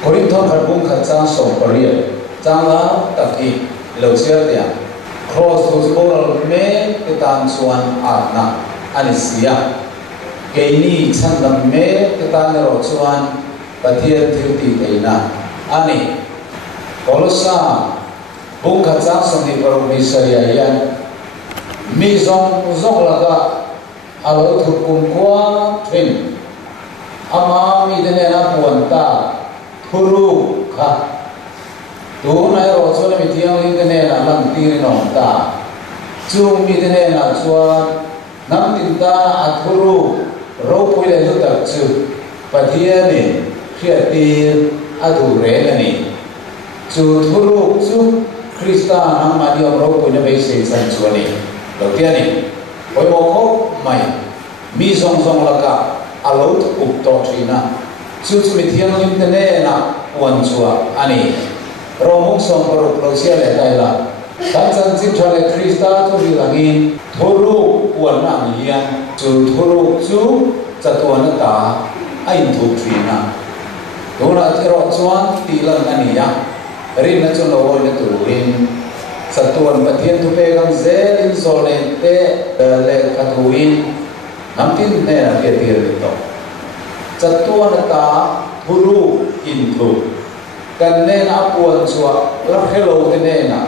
Korinthon harbung khat chang som pariya chang la taki lo sia dia cross to moral me ketan chuan na anisia keini chandam me ketan ro chuan pathian thirti teina ani kolosa bung khat chang som ni parumi saria yan mi zong laga alo thukum kwa twin ama mi dene na puanta Huru kha tu nai ro chuan mi thiang ling ne na lang ti rinong ta chu mi ne na chuan nam tin ta a thuru ro pui le lu tak chu pathian ni khia ti a du re la ni chu thuru chu Krista nam ma dio ro pui na be se san chu ni lo tia ni oi mo kho mai mi zong la ka a lo up to trina chu mi thiang lim te ne na wan chua ani romong som paruk lo sia le dai la kan chan chin thale Krista tu ri langin thuru wan na hian chu thuru chu chatuan ta ai thu thina dona thero chuan ti lang ani ya rin na chu lo woi na tu rin chatuan pathian tu pe gam zel so le te le ka thuin nam tin ne na ke ti ri to chatuan ta huru into kan ne na puan chua la hello te ne na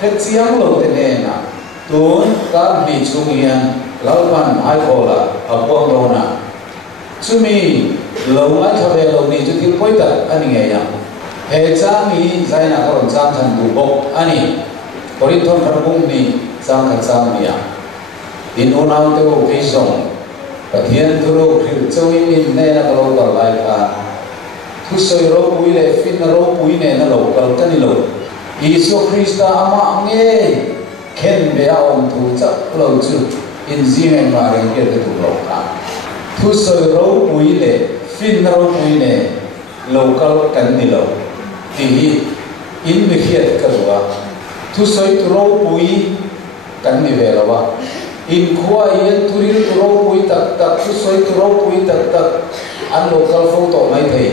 he chiang lo te ne na tun ka bi chungian lalpan ai kola apong lo na chumi lo ai thave lo ni chu til poita ani nge ya he chang ni zaina ko chang than du bok ani Korinthon harbung ni chang kha chang ni ya in onau te ko ke song pathian thuro khil chawin in ne na lo ka lai ka thu soi ro pui le fin ro pui ne na lo kal kan lo Isu Krista ama nge ken be a om thu cha lo chu in zime ma re ke tu lo ka thu soi ro pui le fin ro pui ne lo kal kan ni lo ti in me khiat ka wa thu soi tu ro pui kan ni ve lo wa in khua yen turil tu ro pui tak tak thu soi tu ro pui tak tak an local pho to mai thei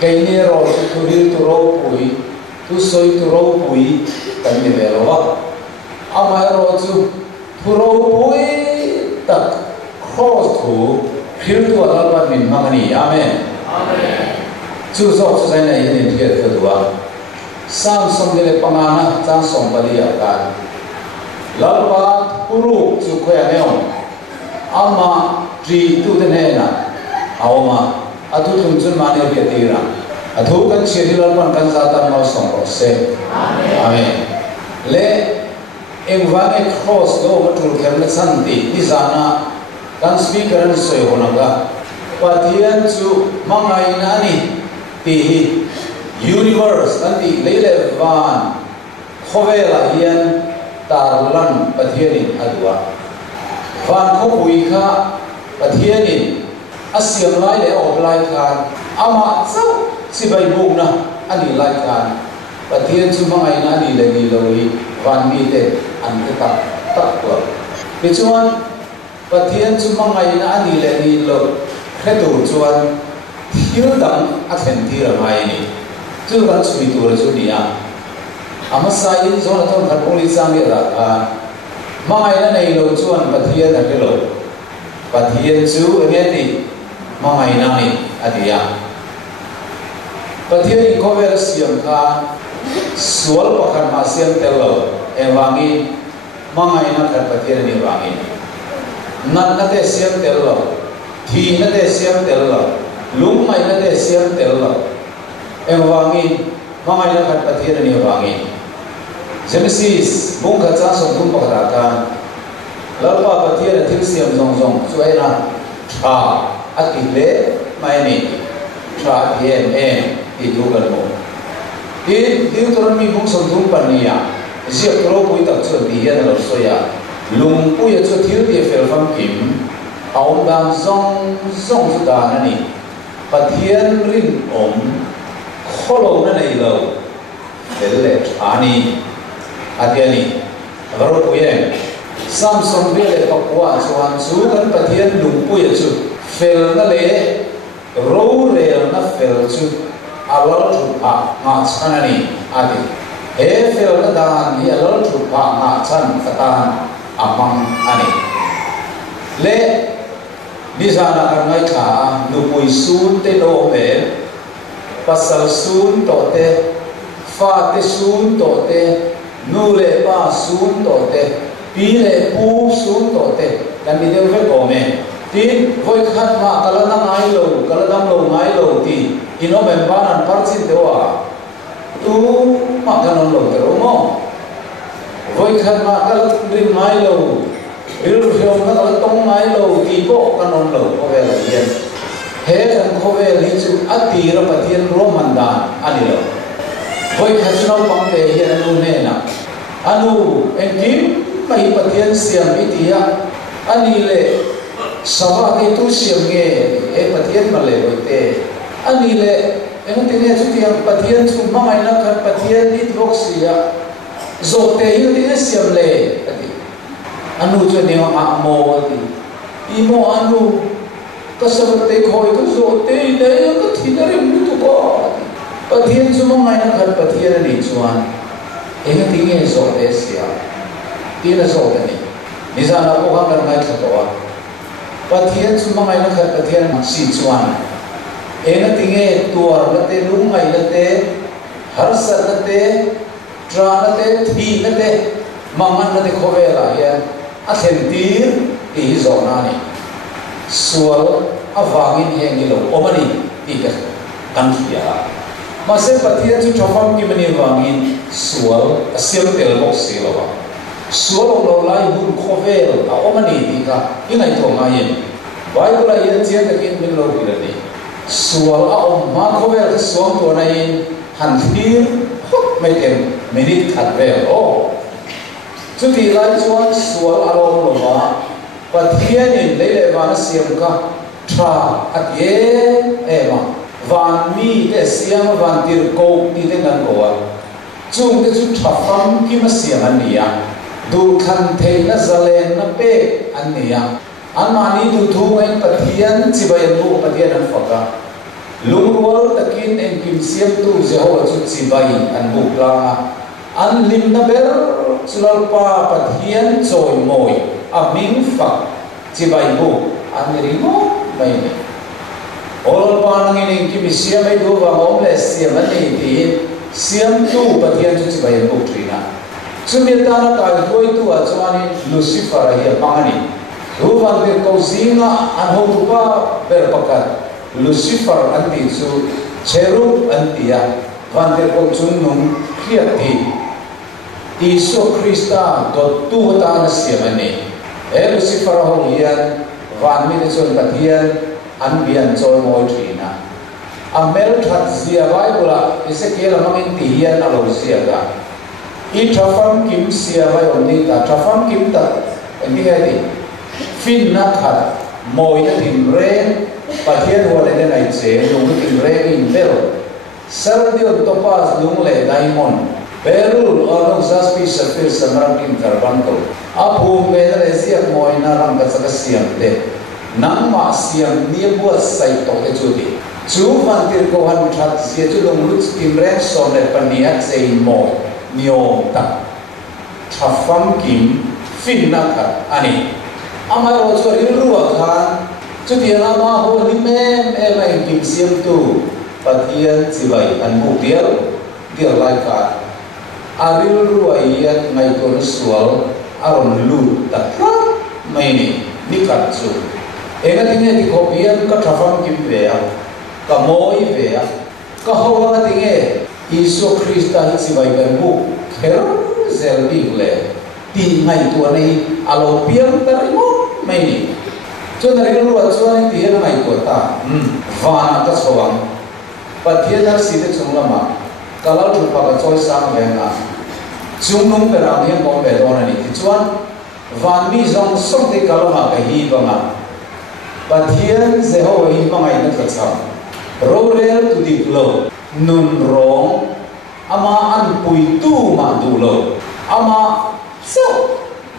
cái này rồi tu đi tu rau bụi tu soi tu rau bụi cái này về rồi vâng ông ấy rồi tu rau bụi tất khó thủ khiêu tu ở đâu mình mang đi amen chú sốt cái này hiện thiệt thật quá sam sông cái pangana trang sông bali ở cả lalpa puru chú khỏe neo ama tri tu thế này nè ama atu tunjun mane ke tira atu kan shirilan pan kan zata mau song se amen le engwane cross do matul khem santi ni zana kan speaker an soi honaga pathian chu mangai nani ti universe anti lele van khovela hian tarlan pathianin adwa van ko puika pathianin asiam lai le op lai kan ama chau si bai buk na ani lai kan pathian chu mangai na ni le ni loi van mi te an te tak ko pe chuan pathian chu mangai na ani le ni lo khetu chuan thil dang a then ti ra mai ni chu kan sui tu ra chu ni a ama sai zo na thon khat poli sang ni ra a mangai na nei lo chuan pathian a ke lo pathian chu nge ti mangai na ni adia pathian ko ver siam kha sual pakhan ma siam telo ewangi mangai na khat pathian ni wangi nan na te siam telo thi na te siam telo lung mai na te siam telo ewangi mangai na khat pathian ni wangi Genesis bung kha cha som thum pakra ka lalpa pathian thil siam zong zong chuaina tha akile maini tra yen ti tu kan mo ti toran mi bung som thum pania zia tro pui tak chu ti hian lo soya lung pui chu thil ti fel fam kim aum dam zong zong su da na ni pathian rin om kholo na nei lo le ani atiani ro pui Samsung bele pakwa chuan chu kan pathian lung pui chu fel na le ro re na fel chu alal thupa nga chanani adi fel na dan hi alal thupa nga chan katan amang ani le nizana kan ngai kha nupui sun te no me pasal sun to te fa te sun to te nu le pa sun to te pi le pu sun to te kan mi de ve ko me tin voi khat ma kala na ngai lo kala dam lo ngai lo ti ino men ban an par chin de wa tu ma kan lo te ro mo voi khat ma kala rin ngai lo il ro na kala tong ngai lo ti ko kan lo ko ve la yen he kan ko ve li chu ati ra pathian ro man da ani lo voi khat no pang te hian anu ne na anu en kim mai pathian siam itia ani le sama ke tu siam nge e pathian ma le te ani le en te ne chu tiang pathian chu ma mai na khat pathian ni rok sia zo te hi te siam le ati anu chu ne ma mo ati I mo anu ka sabat te khoi ka zo te ne ka thina ri mu tu ko pathian chu ma mai na khat pathian ni chuan en te nge zo te sia ti na zo te ni nizana ko ka kan ngai thatowa pathian chu ma mai na khat pathian si chuan ena tinge tuar late lungai late harsa late tra late thi late mangan late khovela ya athentir ti zona ni sual avangin hengilo omani ti ka kan khia mase pathian chu thofam ki mani wangin sual asiam tel bok silawa sual lo lai hun khovel a omani ti ka ingai to ngayen bible ayan chen ta kin min lo kirani sual a ma khovel ka suam to nai han thir mai tem minute khat vel o chu ti lai chuan sual a lo lo wa pathian in leile wana siam ka tha at ye ema van mi te siam van tir ko ti te nan ko wa chung te chu thafam ki ma siam an nia du khan thei na zalen na pe an nia an mani du thu en pathian chibai bu pathian an faka lungwal takin en kim siam tu jehovah chu chibai an bu la an lim na ber chulal pa pathian choi moi a ming fa chibai bu an ri mo mai ni ol pa nang in kim siam ai du wa om le siam an ni ti siam tu pathian chu chibai bu trina sumitana ka toi tu a chwani lucifer hi pangani ruwan ber ko zinga an ho tu pa ber pakat lucifer an ti chu cherub an tia van ber ko chun nung khiat ti iso krista do tu ta na siamani e lucifer ho hian van mi chon pathian an bian choi moi thina a mel that zia bible ezekiel amangin ti hian alo zia ga I trafam kim sia vai omni ta trafam kim ta enti hai ti fin na khat moi na tim re pathian wa le nai che lung tim re in bel sar dio topas lung le diamond berul or jaspi sapphire samram in karban ko apu me le sia moi na ram ka sa siam te nang ma siam ni bu sai to te chu ti chu van tir ko han that sia chu lung lut tim re som le pania sei moi niom ta thafam kim fin na ka ani amai ro chori ruwa khan chu ti na ma ho ni me e mai kim siam tu pathian chibai an mu bial dia lai ka aril ruwa ia ngai ko sual aron lu ta mai ni nikat chu ega tinge di kopian ka thafam kim ve ka moi ve ka ho wa tinge Isu Krista hi sibai kan bu kher zel bi le ti ngai tu nei alo pian tar mo mai ni chu na ri ru chuan ti na ngai ko ta vana ta chawang pathian ar si te chung lama kalau thu pa ka choi sang ve na chung nung pe ra ni ko be don ni ti chuan van mi zong som te kalama ka hi ba ma pathian jehovah hi ma ngai na ka cham ro rel tu di lo nun rong ama an pui tu ma du lo ama so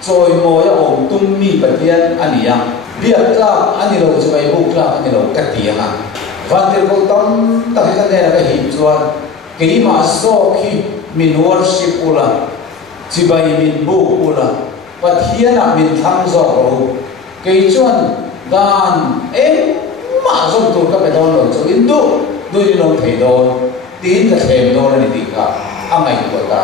choi mo ya om tum mi pathian ania bia ka ani lo choi bu ka ani lo ka ti ha van tir ko tam ta ka ne ka hi chuan ke ma so khi min worship ula chibai min bu ula pathiana min thang zo ro ke chuan dan ma zo tu ka pe don lo chu in du ni lo thei do tin ka them do ni ti ka amai ko ta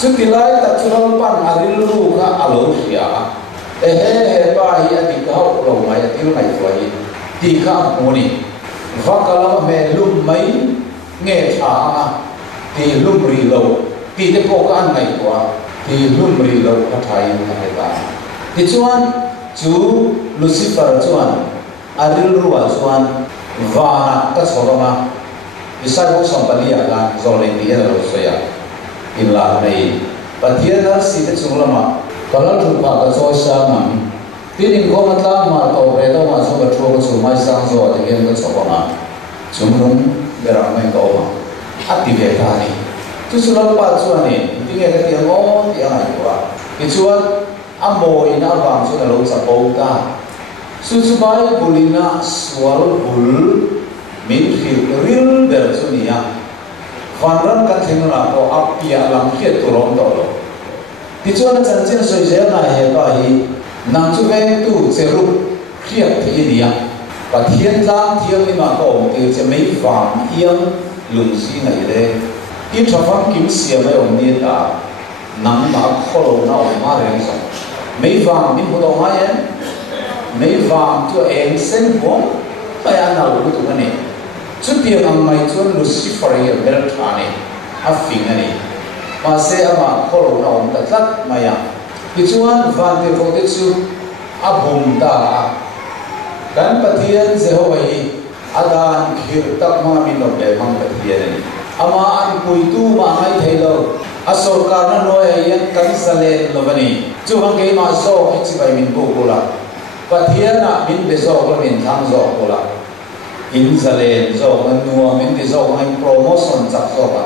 chu ti lai ta chu lo pan aril lu ka alo sia he ba hi ati ka ho lo mai ti lo mai to hi ti ka mo ni va ka la me lum mai nge tha a ti lum ri lo ti te po ka an ngai to ti lum ri lo ka thai ka hai ba ti chuan chu Lucifer chuan aril ruwa chuan va ka choroma isai ko sampalia ka zole ti lo soya in la nei pathiana si te chunglama kalal thu pa ka so sa ma tin ko matla ma to re do ma so ka tho ko chu mai sang zo de gen ka choroma chunglung bera mai ko ma ati ve ta ni tu su lo pa chuan ni ti nge ka ti ngo ti ai ko ti chuan amo ina bang chu na lo cha po ka su su bai bulina swal bul min khil ril ber chu ni ya vanran ka thengla ko apia lam khiat tu rom to lo ti chuan chan chen soi je na he ka hi nang chu ve tu che ru khiat thi ni ya pathian tlang thiam ni ma ko ti che mei wang hiam lung si nai le ki thafam kim sia mai om ni ta nang ma kholo na o ma re so mei wang ni hu do ma yen mei wang tu eng sen bo pa ya na lu tu ka ni chu tiang ang mai chuan Lucifer ya bel thane a fing ani ma se ama kholo na om ta tlat maya ti chuan van te ko te chu a bum ta kan pathian Jehovah hi adan khir tak ma min no be mang pathian ani ama an pui tu ma mai thailo a sarkar na no yan kan sale lo bani chu hang ke ma so chi bai min bu ko la pathian na min be so ko min thang zo ko la in zalen zo kan nuwa min ti zo kan promotion chak zo ka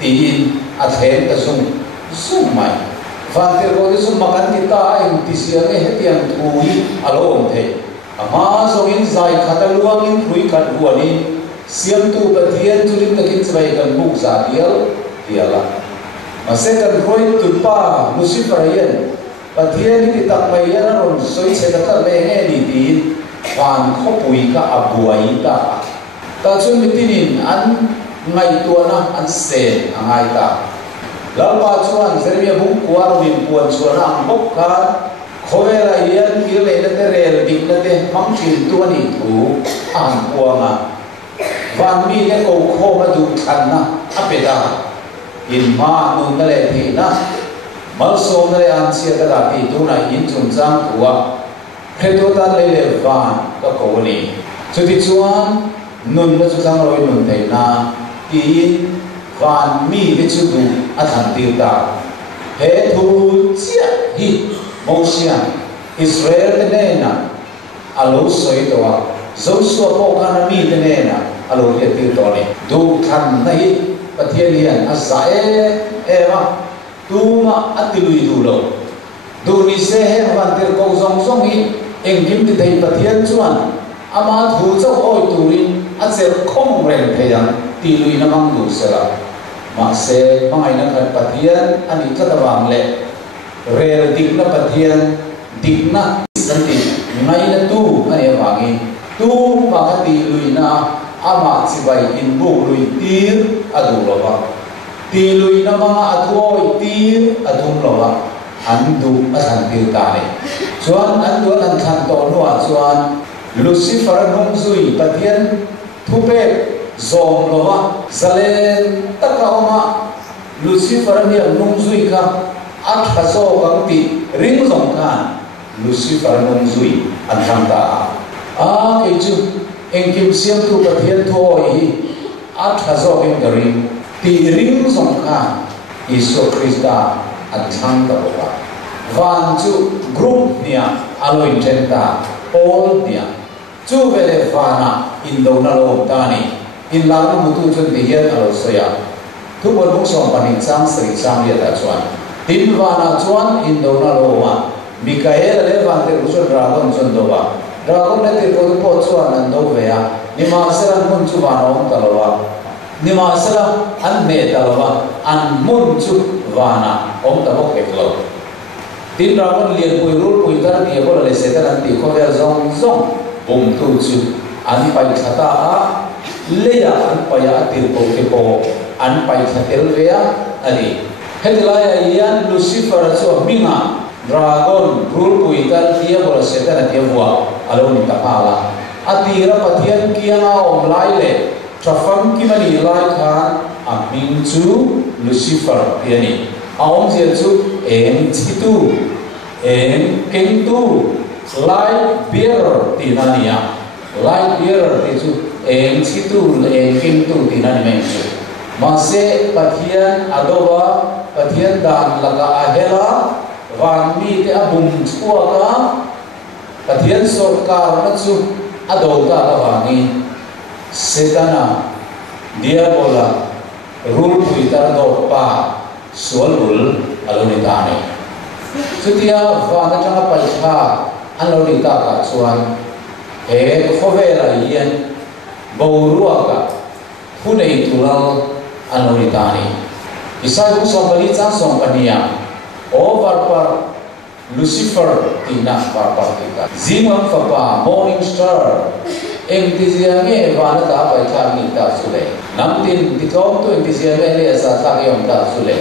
ti in a then ta sum mai van ter ko ti sum makan ti ta in ti sia nge hetian thui alo om the ama zo in zai khata luang in thui khat huani siam tu pathian tulim takin chai kan buk za diala ma se kan khoi tu pa Lucifer yen pathian ti tak mai ya ron soi che ta le nge ni ti van kho pui ka abuai ta chun mitinin an ngai tuana an se angai ta lalpa chuan Jeremia buk kwar min puan chuan ang bok ka khowela yan kirle na te rel dik na te mang chin tuani thu ang puanga van mi ne ko kho ma du than na apeta in ma nu na le thi na mal so na le an sia ta la ti tu na in chung chang tuwa Hedo ta le van ka ko ni chu ti chuan nun na chu sang roi nun thei na ti van mi le chu du a than ti ta he thu chia hi Mosia Israel te ne na alo soi to wa zo so po ka na mi te ne na alo le ti to ni du than nai pathian lian a sa ma tu ma atilui du lo du ni se he van ter ko zong zong hi eng kim ti thei pathian chuan ama thu chau oi turin a cher khom ren theian ti lui na mang du sela ma se mangai na khat pathian ani tlatawang le rel dik na pathian dik na santi ngai na tu ani awangi tu ma ka ti lui na ama chibai in bu lui tir adu lowa ti lui na ma athoi tir adum lowa an du a than tir ta ne chuan an tu an than to no chuan Lucifer nong zui pathian thupe zom lowa zalen takawma Lucifer ni nong zui ka at haso kang ti ring zong kan Lucifer nong zui an thang ta ke chu engkim siam tu pathian thoi at haso king ring ti ring zong kan Isu Krista an thang ta wa van chu group nia aloin tenta all nia chu vele vana in do na lo tani in la na mutu chun bi hian alo soya thu bol buk som panin chang sri chang ya da chuan tin vana chuan in do na lo wa Mikael le van te usul dragon chun do wa dragon na ti ko po chuan an do ve a ni ma sera mun chu wa no talowa ni ma sera an me talowa an mun chu wa na om ta bok ke lo tin dragon lian pui rul pui tar ti ko le se ta an ti ko ve zong zong bum tu chu an pai thata a le ya an pa ya ti ko ke po an pai thatel ve a ani hetlaya ian Lucifer chu minga dragon rul pui tar ti ko le se ta ti wa alo ni ta pala atira pathian kianga om lai le trafam ki mani lai khan a ming chu Lucifer piani aom je chu em chitu em king tu light bearer tinania light bearer ti chu em chitu em king tu tinani me chu mase pathian adowa pathian dan laga ahela van mi te abum chua ka pathian sarkar na chu ado ta la wangi setana dia bola rul pui tar do pa sualul aloni tani chutia vana tanga paisa aloni ta ka chuan he khovela yen boruwa ka phunei tulal aloni tani isai ku sombali cha song pania over par Lucifer tina par tika zimam fapa morning star entisiame vana ta paisa ni ta sule namtin tikom to entisiame le sa ta yom ta sule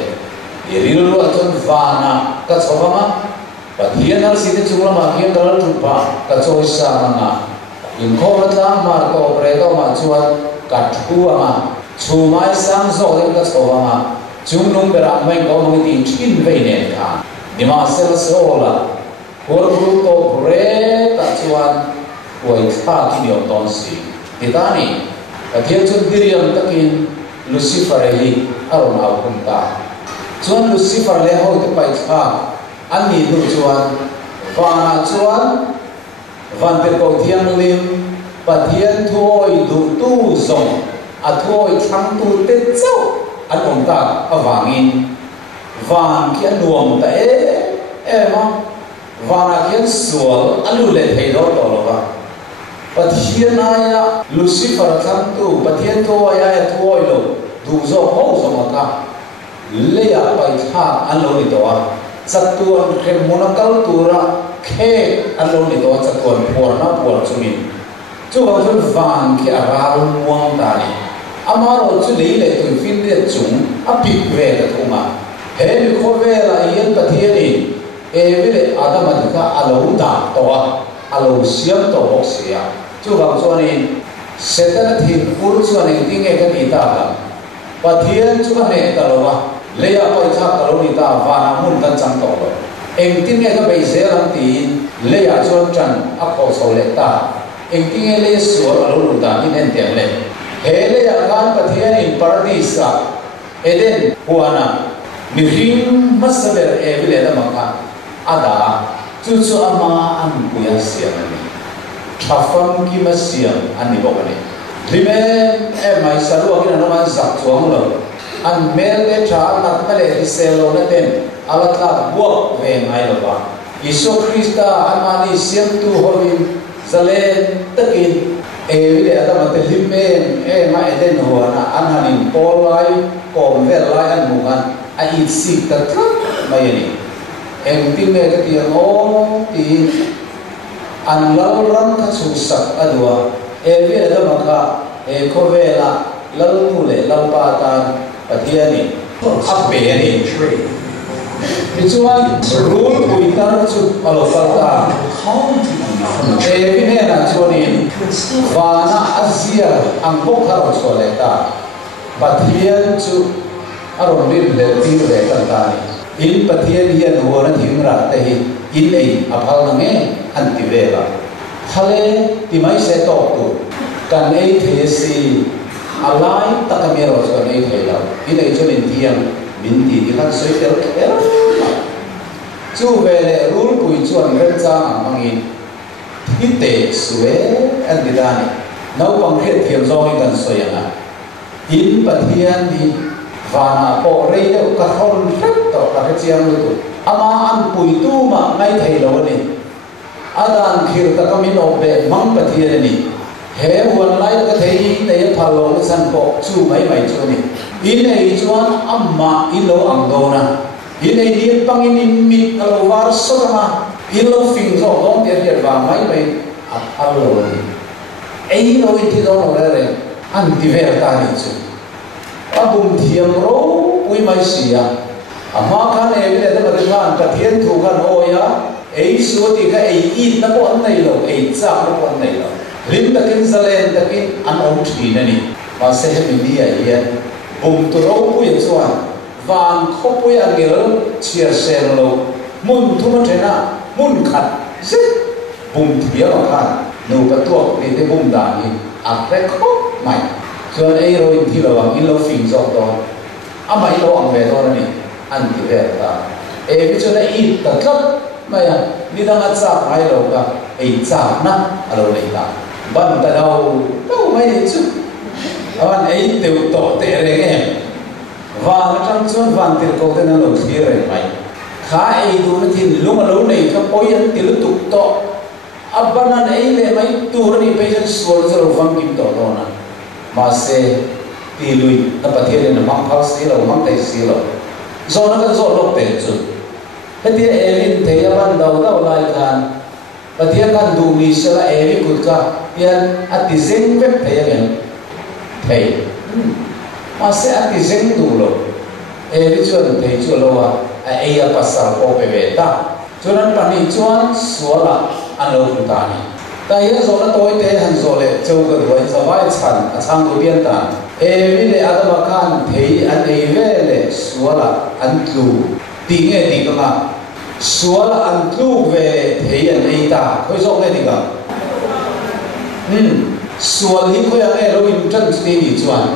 Irilu atun vana kacovama pathian ar sini chungla makian dal trupa kacoisa manga inkhorata marko predo machuan kathuama chumai sang zo den kacovama chungnung bera mai ko ngi tin veinen ka nima sel sola korbu to pre kachuan koi kha ki niom ton si pitani pathian chun diriam takin Lucifer hi aron au kunta chuan Lucifer le ho te pai kha an ni du chuan vana chuan van te ko thiang lim pathian thoi du tu zong a thoi thang tu te chau an om ta awangin van ki an nuam ta ma vana ki an sual alu le thei do to lo ba pathian aya Lucifer thang tu pathian thoi aya thoi lo du zo ho zo ma ka leya pai tha aloni to chatuan khemunakal tura khe aloni to chatuan porna por chumin chu ba chun van ki aral muang tani amaro chu leile tu fin de chung a big ve ta thuma he ni kho ve la yen pathiani e vile adama ka alo da to alo siam to bok sia chu ba chuani setan thi pur chuani tinge ka ni ta ka pathian chu ka ne ta lo leya paisa kaloni ta vana mun kan chang to lo engtin nge ka beise ram tin leya chon chan a ko so le ta engtin nge le sual alo lu ta ni nen tem le he leya kan pathian in paradisa eden huana mihim masaber e bile da maka ada chu chu ama an puya siam ni thafam ki masiam ani bokani rime e mai salu akina no man zak chuang lo an mel le tra nak male iselo na ten alatla buak ve ngai lo ba Isu Krista amani siam tu horin zalen takin vile ada mate limen ma eden hoana anhanin polai kom velai an mungan a itsi tatra mayani tin me ka tiang o ti an lal ram ka susak adwa vile ada maka kovela lal mule lal patan patiani apeni Ichuan rule puitar chu alofalta evine na chuanin vana asia angko kharo choleta pathian chu aron rin le ti ve tantani in pathian hian huana thimra te hi in ei aphal nge anti vela hale timai se to tu kan ei thesi alai takamero chu nei thela in ei chunin thiam minti di kan soi tel kel chu vele rul pui chuan ren cha mangin hite suwe an bidani nau pang khet thiam zong kan soi ana in pathian ni vana po rei de ka thon ret to ka chiang lu tu ama an pui tu ma ngai thei lo ni adan khir ta kamin obe mang pathian ni he huan lai ka thei nei phalo san ko chu mai chu ni in ei chuan amma in lo ang do na in ei ni pangin in mit alo war so ma in lo fing zo dong tiar ba mai alo ni ei no in ti do no re an ti ver ta ni chu abum thiam ro ui mai sia amma khan e le da ma khan pathian thu khan oya ei su ti ka ei in na ko an nei lo ei cha na ko an nei lo lim takin zalen takin an om thi na ni ma se he mi ai ya bum tu ro pu ye chuan van kho pu ya gel chia sen lo mun thu ma thena mun khat zit bum thi ya ma khan no ka to ni te bum da ni a pe kho mai chuan ei ro in thi lo wang in lo fing zo to ama i lo ang ve do ni an ti ve ta e bi chu na I ta tlap mai a ni da nga cha mai lo ka ei cha na a lo le ta ban ta đâu mai ni chu awan ei teu to te re nge wa na tang chuan van tir ko te na lo thi re mai kha ei du na thin lung lo nei ka poi an til tu to abanan ei le mai tu ni pe jan sual zo van kim to do na ma se ti lui na pathian na mang phak si lo mang tai si lo zo na ka zo lo pe chu he ti evin te ya ban dau dau lai kan pathian kan du mi sala evi kut ka yan ati zeng vek thei yan thei ma se ati zeng du lo evi chuan thei chu lo a eya pasal ko pe ve ta chuan pani chuan suala an lo tu ta ni ta ya zo na toi te han zo le chau ka duai zawai chan a chang du bian ta evi le adama khan thei an ei ve le suala an tu ti nge ti ka ma suala an tu ve thei an ei ta khoi zo nge ti ka sual hi khoi ang lo in tran ti ni chuan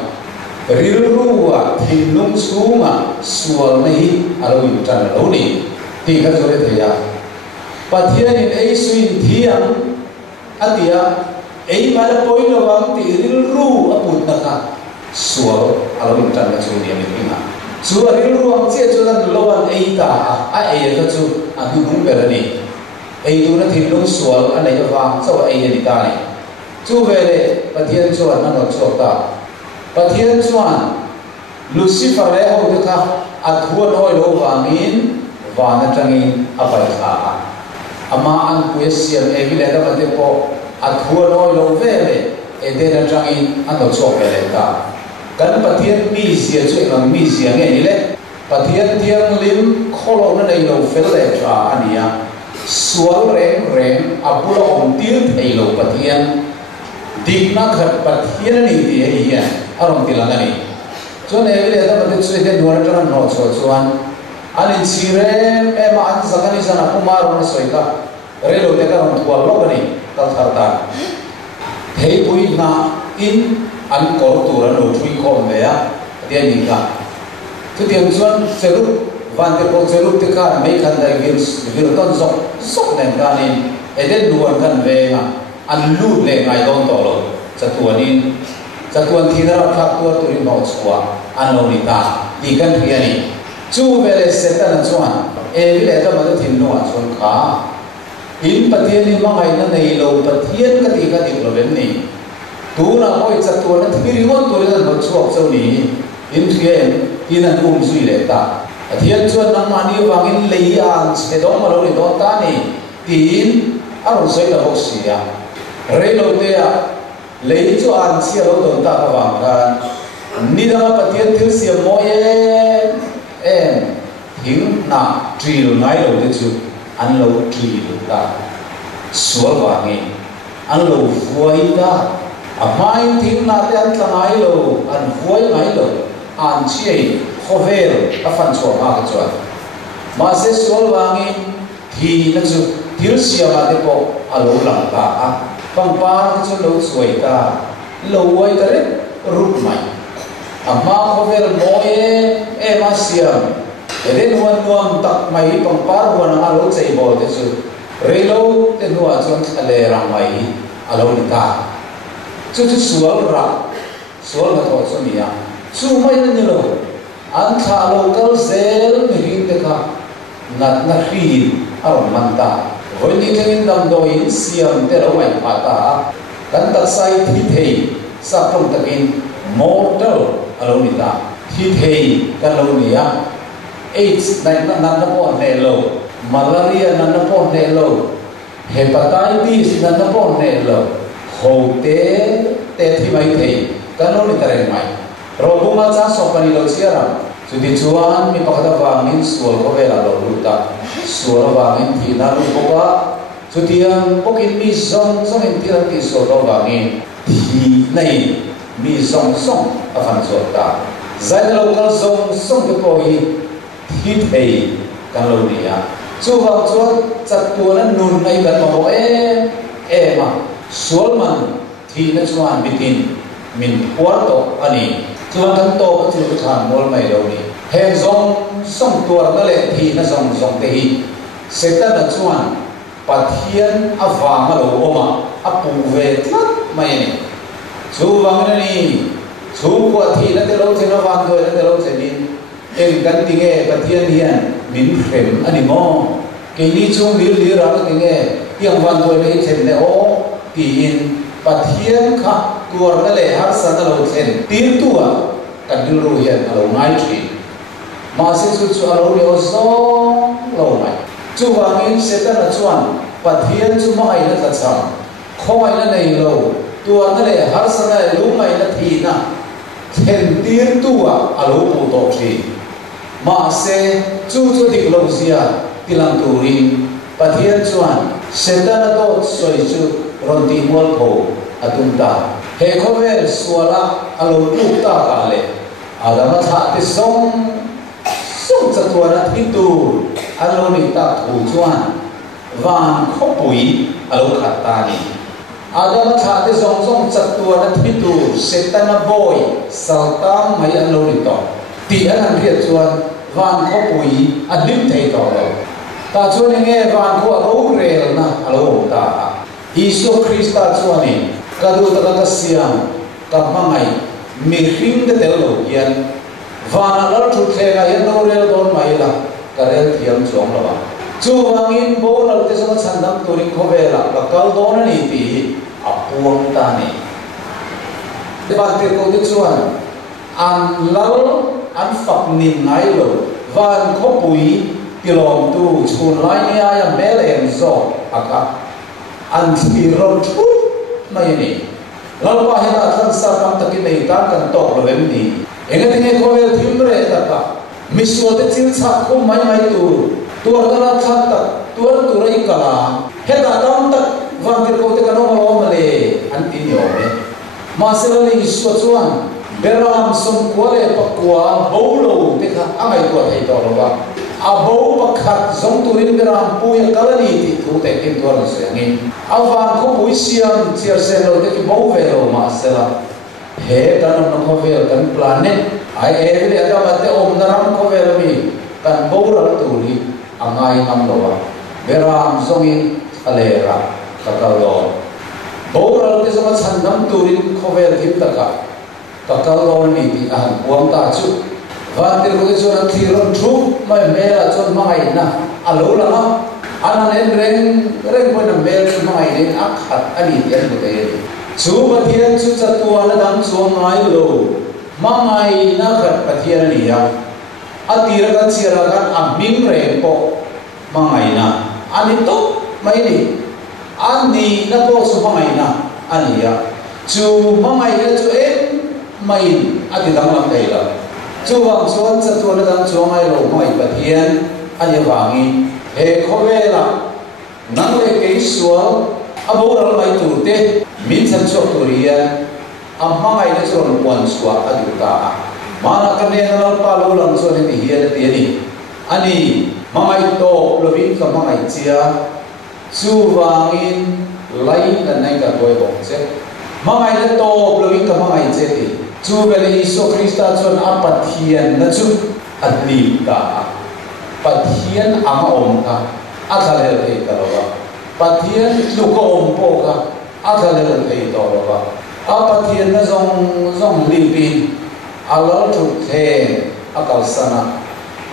ril ruwa thin lung sunga sual nei alo in tran lo ni ti ka zo le theya pathian in ei suin thiam atia ei ma la poi lo wang ti ril ru aput na ka sual alo in tran ka chu ni ni ma chu ril ru ang che chu lan lo wan ei ta a ei ka chu a du hung be ni ei du na thin lung sual an nei ka wang so ei ni ta ni chu ve le pathian chuan na no chu ta pathian chuan Lucifer le ho de ka a thuan hoi lo wangin wa na tangin a pai kha ama an question e vi le da ma te po a thuan hoi lo ve le e de na tangin an no chu ve le ta kan pathian mi sia chu ngang mi sia nge ni le pathian tiang lim kholo na nei lo fel le tra ania sual reng abulo om til thei lo pathian digna khat pathian ni ti hi ya arom tilanga ni chuan e le da ma chu de nuar tana no chu chuan anin sirem e ma an sakani sana kumar na soika relo te ka rom twal lo ni kal tharta thei pui na in an kor tu ran lo thui khom me ya de ni ka chu tiang chuan chelu van te ko chelu te ka mai khan dai vir ton sok nen ka ni e de nuar kan ve ma an lu le ngai don to lo chatuan thina khak tu tu ri no chua an lo ni ta di kan thia ni chu ve le setan chuan e le ta ma thin no chuan kha in pathian ni ma ngai na nei lo pathian ka ti lo ven ni tu na oi chatuan na thiri ngon tu le no chuak chau ni in thien in an sui le ta athian chuan nang ma ni wangin lei an se dong ma lo ni do ta ni tin aron sei la ho sia relo te a lei chu an sia lo don ta ka wang kan ni da pathian thil sia mo em thing na tril ngai lo de chu an lo tril ta sual wangi an lo vuai ta a mai thing na te an tlangai lo an vuai ngai lo an chiai khovel a fan chu ma ka chu ma se sual wangi thi na chu thil sia ma te ko a lo lang ta a pangpar chu lo suai ta lo wai ta re rut mai amma khovel moe e ma siam eden wan nuam tak mai pangpar wan a lo chei bol te chu relo te nuwa chon ale ram mai a lo ni ta chu sual na to chu ni ya chu mai na ni lo an tha lo kal zel ni ring te ka nat na hi a man ta với những cái đam đôi xiêm để đâu mày phá ta cần đặt sai thi thể sa trong tất in mortal alone ta thi thể cần lâu nia AIDS này nó nằm nó nè lâu malaria nằm nó nè lâu hepatitis nằm nó nè lâu hậu tế tế thì mấy thầy cần lâu ta rèn mày rồi cũng mà cha sọc pani lâu xia ra jadi cuan mi pakata vangin sual ko vela lo luta sual vangin thina lu ko ba sutiang pokin mi song song in tira ti so lo vangin thi nei mi song song afan so ta zai lo ka song song ke ko hi thi thei kan lo nia chu wang chuan chat tu na nun nei kan mo e ma sual man thi na chuan bitin min puar to ani chuan kan to ko chu than mol mai lo ni heng zong song tuar na le thi na zong zong te hi seta na chuan pathian awang lo oma apu ve tlat mai ni chu wang na ni chu ko thi na te lo che no wang do na te lo che ni en kan ti nge pathian hian min khem ani mo ke ni chung li ra ka ti nge yang wang do le chen ne o ti in pathian kha tuar na le har sa na lo chen tir tua kan dil ro hian alo ngai thi masih susu alori osong lomai, cuba ini setan acuan, patian cuma aina kacang, kau aina nei lo, tuan nale harus nale lumai na tina, kentir tua alu putok si, masih cucu di klausia tilang turin, patian cuan, setan atau soicu ronti mual kau atunta, hekover suara alu putak kale, ada macam tisong satuan itu alo ni tak tujuan van kopui alo kata ni ada macam ada song satuan itu setan boy saltam mai alo ni to tiada nak dia tuan van kopui adim tei to lo ta tuan ni van ko alo rel na alo ta Yesus Kristus tuan ni kadu tak siang kapangai mihing de telo yan vana lar thu thega yan no rel don mai la karel thiam chong la chu wangin bo la te sama chandam turin khovela ka kal don ni ti apuang ta ni de ban te ko de chuan an lal an fak nin ngai lo van kho pui kilom tu chun lai ni ya mele en zo aka an thi ron thu mai ni lal pa heta than sa kam takin nei ta kan tok lo em ni engat ini kau yang timbre tak, miswate cilsa kau mai tu, tuar dalam kata, tuar turai kala, heta dam tak, vantir kau te kano malu male, anti nyome, masalah ni suatuan, beram sumkuale pakua, baulo, teka angai tuar hai tau loba, abau pakat zong turin beram puya kalani tu tekin tuar nasiangin, awan kau puisian ciarselo teki bau velo masalah. He kan on kovel kan planet ai every ada mate om naram kovel mi kan baural tuli angai ngam lowa beram songi alera kakalo baural te sama chandam turin kovel him taka kakalo ni ti an buang ta chu vantir ko chu na thiron thu mai mela chon mai na alo la ana nen reng ko na mel mai ni akhat ani tian ko te chu pathian chu chatuan dam chuang ngai lo mangai na khat pathian liya atira kan sira kan aming re po mangai na ani to mai ni ani na po su mangai na ania chu mangai na chu mai ati dang lam dai la chu wang chuan chatuan dam chuang ngai lo mai pathian ani wangi he khovela nang le ke sual abo ral mai tu te min san chok turian amma ngai na chon puan suwa aduta mana kane na pa lo lang so ni hian ti ani ani mangai to lovin ka mangai chia chu wangin lai na nai ka boy bong che mangai na to lovin ka mangai che ti chu beli so krista chon apathian na chu adni ka pathian ama om ka athale te ka lo pathian lu ko om po ka athale te to lo ba apathian na zong lipin alal thu the akal sana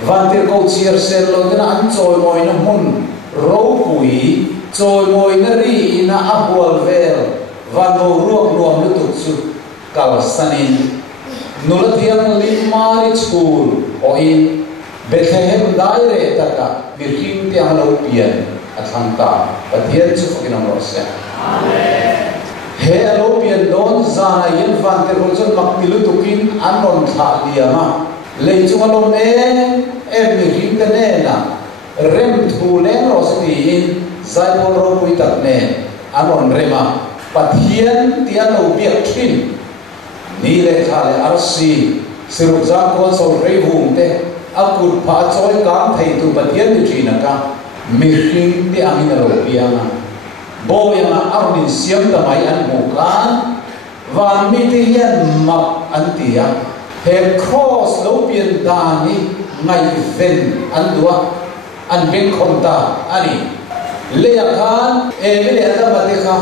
vantir ko chiar sel lo na an choi moi na mun ro pui trôi môi nó ri na abual vel van mo ruộng nuông nó tụt sụt kal sanin nula thiang limari school oin Bethlehem daire taka birkim tiang lo pian athanta pathian chu fakinam rosya amen he lo pian don zana yen van te roljon makmilu tukin anon tha liama leichung lo me birkim te ne na rem thu leng rosti zai pol ro pui tak ne anon rema pathian tiang lo biak thin ni le khale arsi siruk za ko so rei hum te akut pha choi kam thei tu pathian ti thina ka mi hring ti amina lo pianga bo yana armin siam ta mai an mu kan van mi ti hian mak an tia he cross lo pian da ni ngai ven an dua an ben khonta ani le kan e le ada mate kha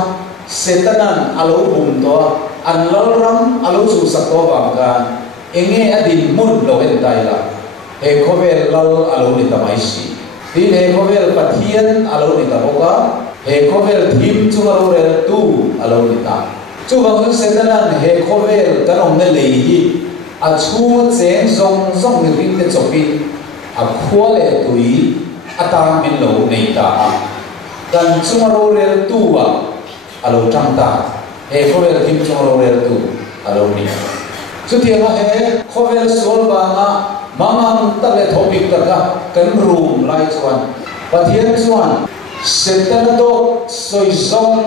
setanan alo bum to an lalram alo su sakto bang kan enge adin mun lo en daila he khovel lal alo ni tamai si tin he khovel pathian alo ni taboka he khovel thim chu alo re tu alo ni ta chu bang setanan he khovel kanom ne lei hi a chu cheng zong zong ni ring te chopin a khwale tui atam min lo nei ta kan chu alo re tu wa alo tang ta he khovel thim chu alo re tu alo ni chu tianga he khovel sol ba nga mamang tale topic taka kan room lai chuan pathian chuan setan to soi song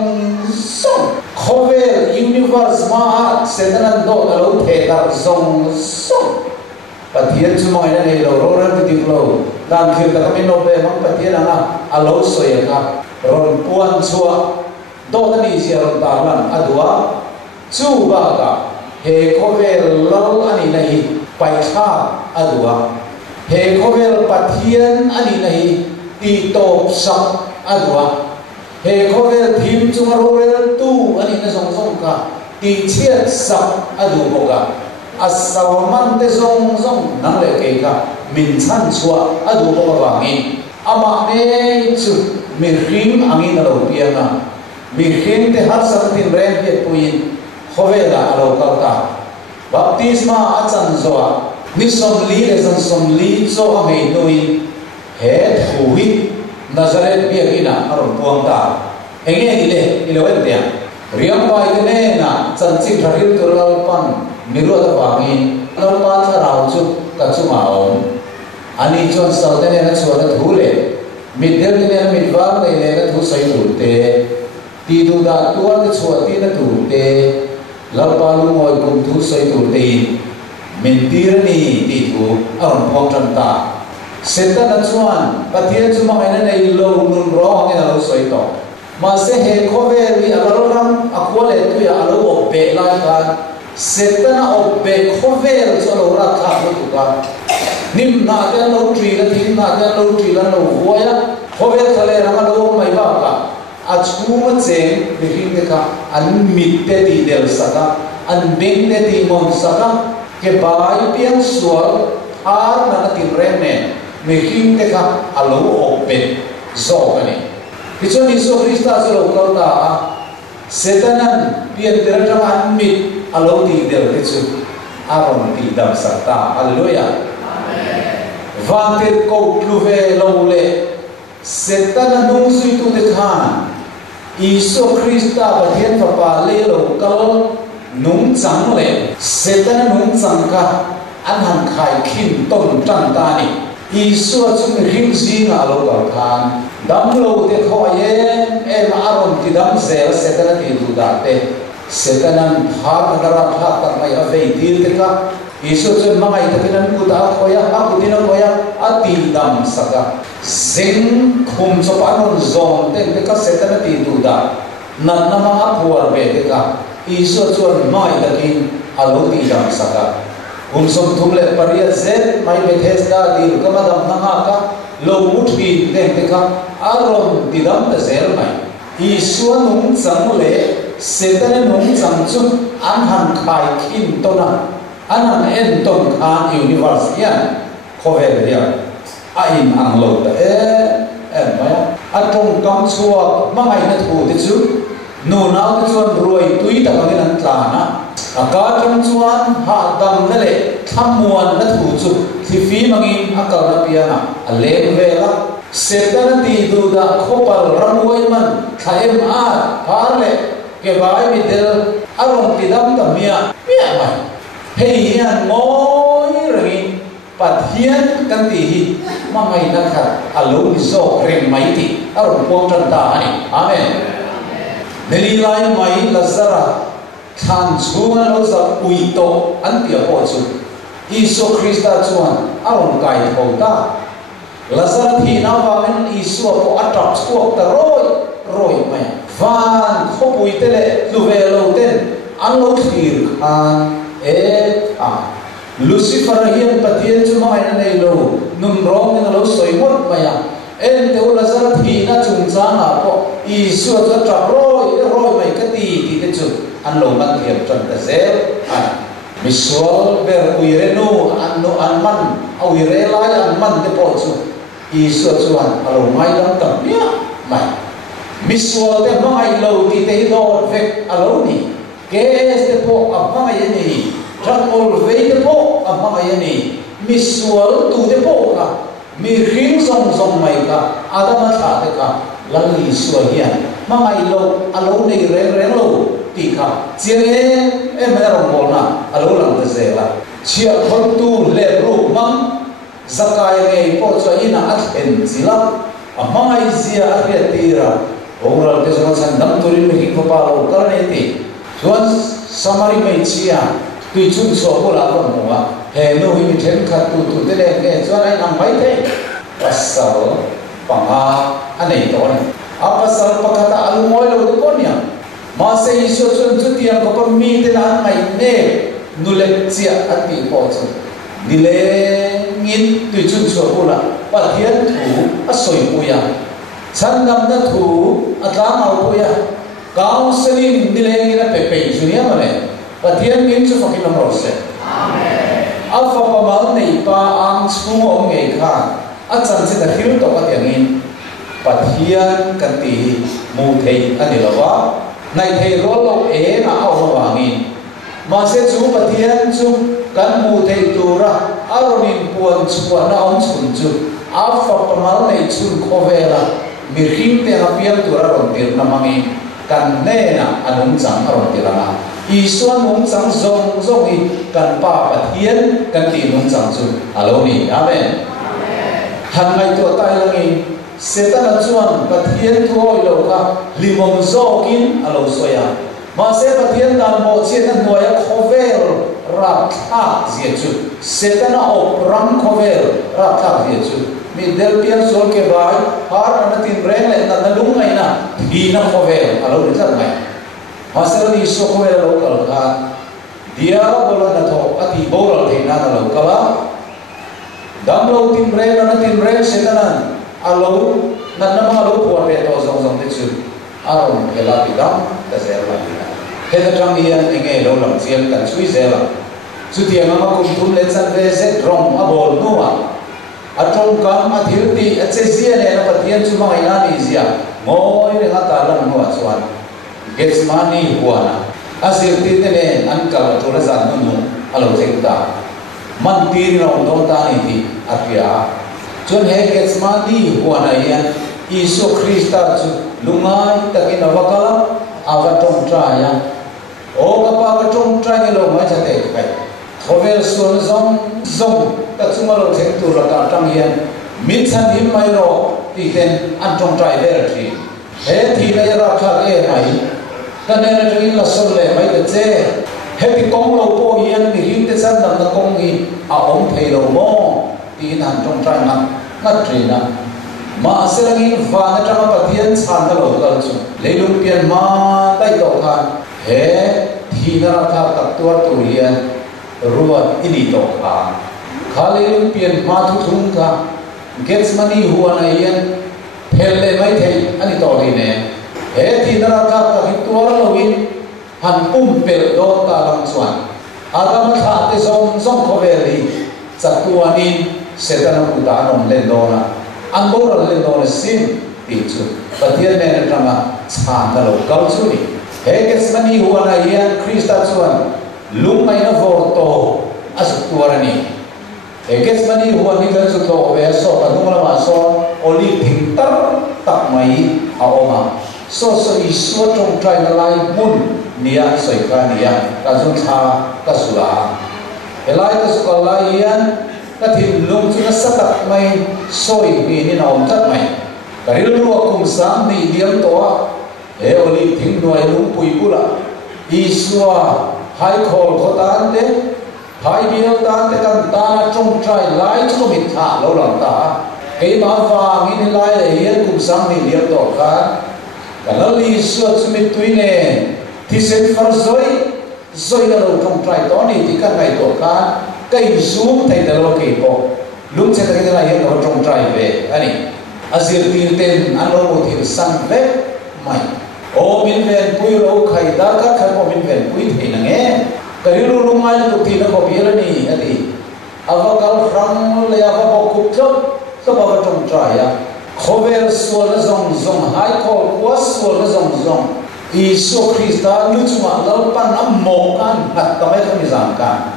song khovel universe ma setan do alo the dar song song pathian chu mai na nei lo ro ra ti lo dan khir ta kami no be mang pathian anga alo soi ka ron puan chua do ta ni sia ron ta lan adua chu ba ka he khovel lal ani nei pai kha adua he khovel pathian ani nei ti top sak adua he khovel thim chumarol tu ani na song song ka ti chiat sak adu boga asawaman te song song nang le ke ka min chan chua adu boga wangi ama ne chu mi rim angi na lo pianga mi rim te har sak tin ren he puin khovela alo ka baptisma achan zoa ni somli le san somli zo a mei noi he thuhi Nazareth biakina aron puang ta enge ile wente riam pai te ne na chan chi thahil tural pan miru da wangi lal pa cha rau chu ka chu ma om ani chon sau te ne na chona thule midel te ne midwar le le thu sai thu te ti du da tuar te chua ti na thu te lal pa lu ngoi kum thu sai thu te min tir ni ti thu aron phong than ta setan na chuan pathian chu ma mai na nei lo nun ro nge na lo sai to ma se he khovel ni alaram akwale tu ya alo obe la ka setan obe khovel chu lo ra tha tu ka nim na ka lo tri la tin na ka lo tri la lo voya khovel thale ra lo mai ba ka a chu ma cheng ni ring te ka an mit te ti del saka an beng te ti mon saka ke bai pian sual ar na tin rem ne me ring te ka alo open zo ka ni kichon Isu Krista zo lo ka ta setanan pian te ra an mit alo ti del ke chu aron ti dam sakta hallelujah amen vante ko pluve lo le setanan nung sui tu te khan Isu Krista pathian papa le lo kal nung chang le setanan nung chang ka an han khai khin ton tan ta ni Isu chung ring jing alo ka khan dam lo te khoye em aron ti dam zel setanan ti du da te setanan har nagara kha tak mai ave dir te ka Isu chung mangai takinan ku ta khoya a ku tin khoya ati dam saka zeng khum so panon zon te ka setanan ti du da nan na ma puar be te ka Isu chung mai takin alo ti dam saka som thumle paria zet mai Bethesda di kamadam nanga ka lo muthi te ka aron didam te zel mai Isu nung chang le setan nung chang chu an han khai khin to na an han en ton khan universe yan khovel dia a in ang lo ta en maya atong kam chua mangai na thu te chu nu nau te chuan ruai tui ta ka nan tla na aka tang chuan ha dam na le thamuan na thu chu thi fi mangin akal na piana alem vela setan ti du da khopal ramuai man khaem a har le ke bai mi del arong ti dam ta mia mai hei hian ngoi rangi pathian kan ti hi mangai na kha alo ni zo reng mai ti arong pom tan ta ani amen neli lai mai lazara than chunga lo za ui to an tia po chu Isu Krista chuan arong kai tho ta lazara thi na wa men isu po atap chuak ta roi mai van khopui tele luvelo ten an lo thir khan Lucifer hian pathian chu mai na nei lo num rong na lo soi mot maya en te lazara thi na chung cha na po isu cha trap roi mai ka ti te chu an lo man thiam chan ta zel Misual ber uirenu anu anman uire lai anman te po chu isu chuan alo mai lam tam mia mai Misual te mai lo ti te do vek alo ni kes te po amai ni trakol ve te po amai ni Misual tu te po ka mi ring som mai ka adama tha te ka lali sual hian mai lo alo nei reng lo ti ka chiang em na rong bol na alo lang te zela chia khon tu le ru mang zakai ngai po cha ina at en zila amai zia aria tira oral te so san dam turin mi ko pa lo karne ti chuan samari mai chia tui chung so ko la ron mo wa he no hi mi then khat tu te le nge chuan ai nang mai te pasal panga anei to ni apasal pakata alu moi lo te ko nia ma se isu chun chu tiang ko mi te na ngai ne nulek chia ati po chu dile ngin tui chung so ko la pathian thu asoi pu ya sandam na thu atla mau pu ya counseling dile ngina pe pe chu ya mane pathian min chu fakin lam ro se amen alfa pa mal nei pa ang chu om nge kha a chan se da hil to ka tiangin pathian kan ti mu thei ani lawa nai thei ro lo e na au lo wangin ma se chu pathian chu kan mu thei tu ra aronin puan chu na om chun chu alfa pa mal nei chun khovela mi ring te na pian tu ra ron tir na mangi kan ne na anung chang ron tiranga Isuan nung chang zong i kan pa pathian kan ti nung chang chu alo ni amen han ngai tu tai langi setan chuan pathian thoi lo ka limom zokin alo soya ma se pathian dan mo chen an noya khovel ra tha zia chu setan o ram khovel ra tha zia chu mi del pian sol ke bai har anatin reng le na lung ngai na hi na khovel alo ni tlat ngai Pasal ni sokoe lokal ka dia bola na to ati bola the na lokal damlo timbre na timbre setanan alo na ma lo po pe to zong te chu aron kela pidam ta zer la he da tang hian enge lo lam chiam kan chui zela chu ti ma kum tum le chan ve se rom a bol nuwa atong kam a thil ti a che zia le na pathian chu ma ina ni zia moi le ha ta lam nuwa chuan Getsemani huana asir ti tene an kal thora zan nu alo thekta man tir no don ta ni ti apia chon he Getsemani huana ya Isu Krista chu lungai takin avakala avatong traya o kapa avatong traya lo ma chate kai khovel son zong ta chuma lo thek tu ra ta tang hian min chan him mai ro ti ten an tong trai ver thi he thi la ra kha e mai ta nên là chúng là sân lệ mấy cái chế hết cái công lâu po hiền thì hiến cái sản phẩm là công gì ông thầy đầu mò thì nằm trong trái nặng ngắt trì nặng mà sẽ là những và nó trong cái thiên sản cái lâu cái chung lấy lung tiền mà tay đầu khan he thì nó là thà tập tua tu hiền ruột ini đầu khan khá lấy lung tiền mà thu thung cả Getsemani huwa na hiền hele mấy thầy anh to đi nè he thi na ka ka hitua lawin han pel do ta lang chuan adam tha te zong khoveli chatuanin setan uta nom len dona an boral len dona sim ti chu pathian ne rama chan da lo kal chu ni he Gethsemane huana hian Krista chuan lungmai na vor to asuk tuarani he Gethsemane huani kan chu to ve so ka dungla ma so oli thing tar tak mai a oma so isu trong trai na lai mun nia soi ka nia ka jun tha ka sula elai ka su ka lai hian ka thin lung chu na satak mai soi ni na om tat mai ka ril ru kum sam ni diam to he oli thing noi lung pui pula isua hai khol khotan te hai bial tan te kan ta trong trai lai chu mi tha lo lang ta ke ma wa ngi lai le hian kum sam ni diam to ka kalali suat sumit tuine thi sen far zoi na lo trong trai to ni ti kan ngai to ka kai zoom thai da lo ke ko lung che ta ke la hian lo trong trai ve ani azir tin ten an lo mo thil sang ve mai o min ven pui lo khai da ka khan o min ven pui thei na nge kai ru lu mai tu ti na ko bi la ni ati ava kal frang le ava ko kup chop so ba trong trai ya khover sual na zong hai ko kwa sual na zong Isu Krista lu cuma lalpan ammo kan hat kamai kami zangkan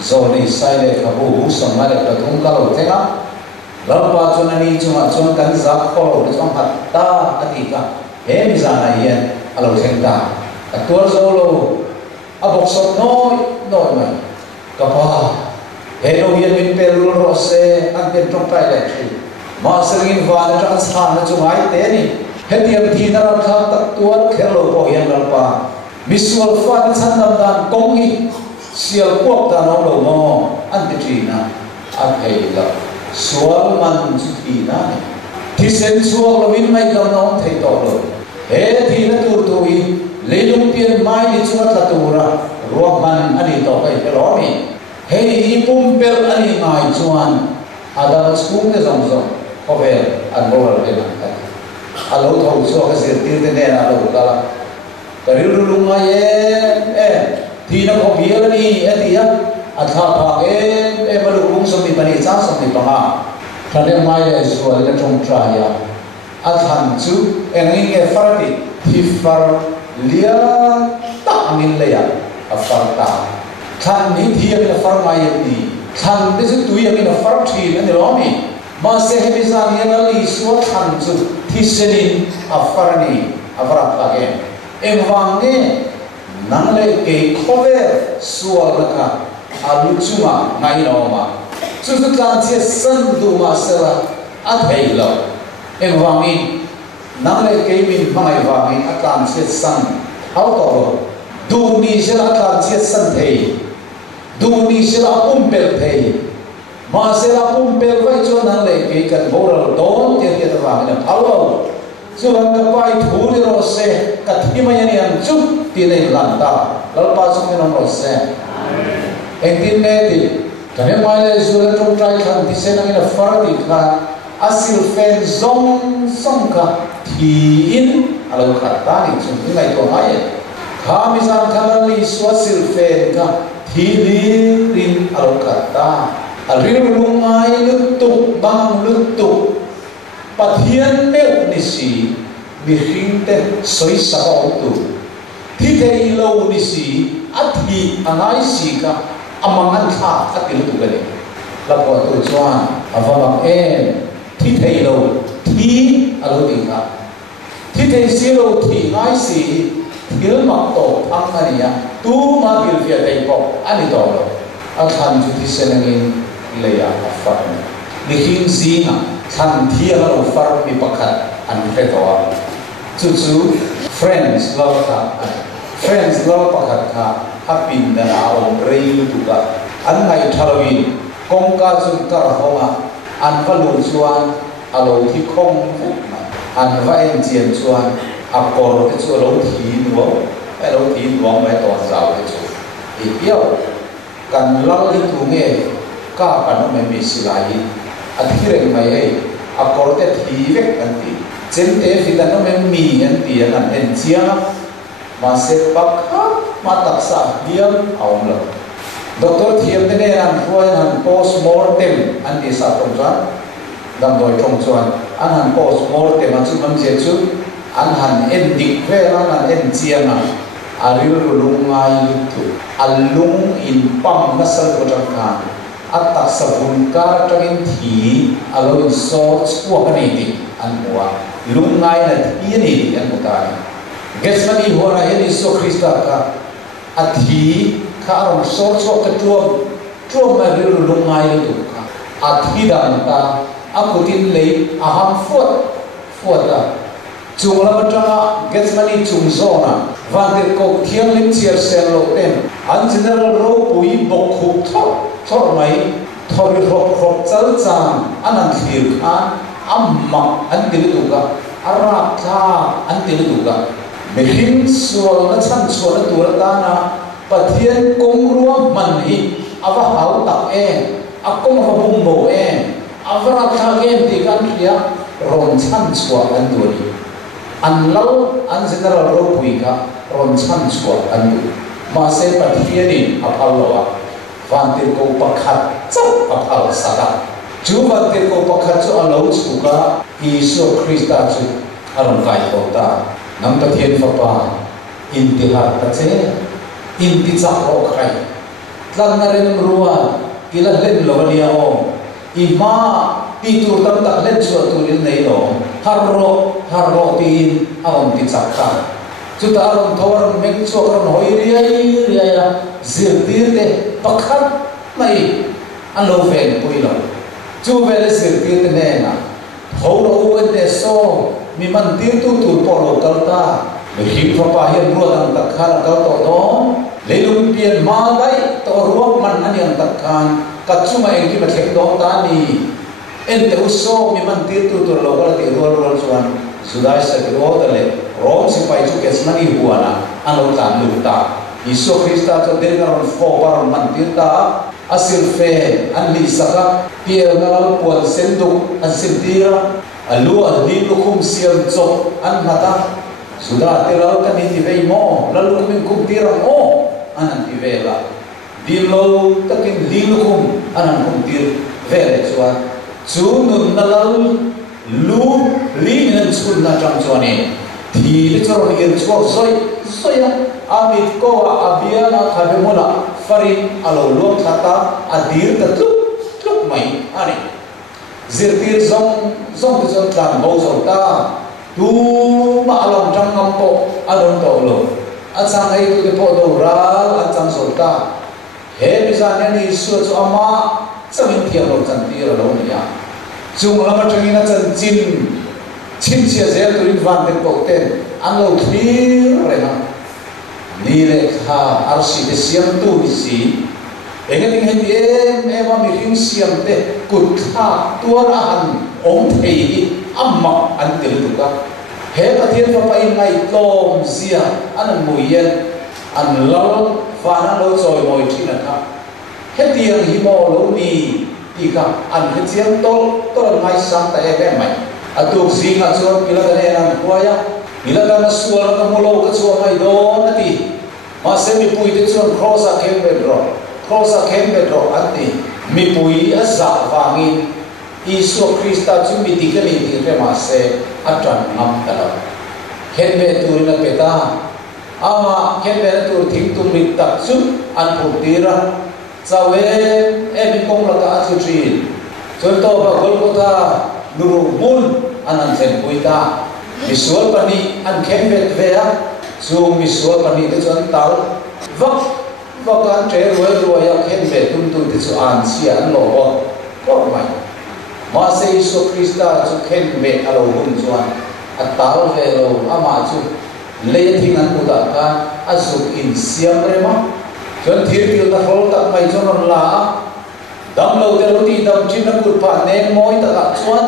zoni sai le kabu sama le katung kalau tengah lalpa cuna ni cuma kan zakol cuma hatta atika he mizana yen alau tengah atur zolo abok sot noi mai kapa he no yen min pelu rose an trong pai le tri maserin van tra san na cuma ite ni hetiam thi na kha tak tuar khelo ko yan lalpa visual fan chan nam dan kongi sial kwak ta no lo mo an ti trina a thei la sual man chi thi na thi sen sual lo min mai dam no thei to lo he thi na tur tu i leilung pian mai ni chuat la tura ruak man ani to kai lo mi he i pum pel ani mai chuan ada skung te zong ko ve an bo le na alo thau so ka sir tir te ne na lo kala karil lu ma ye thi na ko biel ni atia atha pa e balu rum som ni pani cha som ni pa ma thale mai le so le trong tra ya athan chu engi nge farti thi far lia ta min le ya afar ta khan ni thi ya far mai ni khan de su tu ya ni far thi na lo mi ma se he bi sa ni na li so khan chu thisenin afarani avarak lage engwange nangle ke khove sual ka alu chuma ngai no ma chu kan che san du ma sera a thei lo engwange nangle ke min mai wange akan che san how to du ni sera kan che san thei du ni sera pumpel thei ma sera pumpel vai chu nangle ke kan boral don te ta na phalo chu han ka pai thu ni ro se ka thima yani an chu ti nei lan ta lal pa chu ni ro se en tin ne ti ka ne mai le zu le trong trai khan ti se na ni far ti kha asil fen song ka thi in alo kha ta ni chu ni mai ko mai kha mi san khala li swasil fen ka thi li rin alo kha ta alriu lungai lutuk bang lutuk pathian meu nisi bihinte soi sao tu thi thei lo nisi athi anai si ka amangan kha atil tu gani lapo tu chuan avamang en thi thei lo thi alo ding ka thi thei si lo thi ngai si thil mak to thang ania tu ma bil fia dei ko ani to lo akhan ju thi senangin leya afar dihin zina khan thia lo far mi pakhat an fe to chu friends lo pakhat kha hapin da na om rei tu ka an ngai thalawin kong ka chu tar homa an valu chuan alo thi khong an va en chian chuan akor te chu lo thi nuo mai to zau te chu i piao kan lal li tu nge ka kan me mi silai athireng mai ei akor te thi vek kan ti chen te fitan no me mi an ti an en chia ma se pakha ma taksa diam aum lo doctor thiam te ne an huai an post mortem an ti sa tong chuan dam doi tong chuan an han postmortem chu man je chu an han ending ve an en chianga aril lungai tu alung in pam na sal ko kan atak sabun kar tangin thi alo in so chua kani ti an wa lungai na thi ni an mutai gesmani hora en iso krista ka athi karon so so ka tuam ma ril lungai tu ka athi dan ta akutin lei aham fuat ta chung la batanga gesmani chung zona vantir ko thiang lim chiar sel lo ten an general ro pui bok khuk thor mai thori rop chal chang anan thir khan amma an til tu ga ara tha an til tu ga mehin sual na chan sual na tur ta na pathian kong ruam man hi awa hau tak akong ha bum bo avara tha gen ti kan ria ron chan sual an tu ni an lau an general ro pui ka ron chan sual an tu ma se pathian in apal lawa vantir ko pakhat chau apal sada chu vantir ko pakhat chu alo chu ka Isu Krista chu aron kai ta nam pathian fa pa intihar ta che inti cha ro khai tlan na ren ruwa kila len lo nia o ima pitur tam tak len chu tu rin nei lo harro tin aron ti chak ka chu ta aron thor mek chu aron hoi ria zir tir te pakhat mai an lo ven pui lo chu vel zir tir te ne na ho lo wen te so mi man tir tu polo kalta mi him fa pa hian ruwa dang tak khan kal to do leilum pian ma dai to ruwa man an yang tak khan ka chuma eng ki ma thlek do ta ni en te uso mi man tir tu lo kal ti ruwa chuan sudai sa ki ro ta le rom si pai chu kes na ni huana an lo tan lu ta Isu Krista chu den ron fo par man tir ta asil fe an li saka piel na lo puan sendu an sintira alu al din lukum siam chok an mata sudah tilau kan ini veimo lalu kami kumtira mo anan ivela dilo takin lilukum anan kumtir vele chuan chunun nalal lu linen chun na chang chuani thi le choro yen chok soya amit ko abia na khabemula farin alo lo thata adir tatlu tluk mai ani zirtir zong tan bo ta tu ma along jang ngam po along to lo achang ai tu de po do ral achang so ta he bizane ni su chu ama chamin thiam lo chan ti lo ni ya chung lama tangina chan chin sia zel tu in van de po ten an lo thir re na ni le kha arsi de siam tu ni si engeng hen ema mi hing siam te kut kha tuara han om thei amma an til tu ka he pathian fa pa in ngai tom zia an muyen an lo fa na lo choi moi thina ka he tiang hi mo lo ni ti ka an he chiang to mai sang ta e mai atu singa so kila ka ne an kuaya kila ka sual ka mo lo ka so mai do na ti ma se mi pui te chuan cross a kembe ro ati mi pui a za wangin Isu Krista chu mi tikali ti re ma se atran ngam tala henbe tu na peta ama henbe tu thing tu mi tak chu an pu tira chawe e mi kong la ka chu tri chon to ba gol ko ta nuru mun anan chen puita visual pani an henbe vea chu visual pani te chon tal vak an tre ro ya henbe tu te chu an sia an lo ko mai ma se Isu Krista chu khen me alo hun chuan atal ve lo ama chu le thingan uda ka azuk in siam rema chon thir til ta hol tak mai chon la dam lo te lo ti dam chin na kur pa ne moi ta ka chuan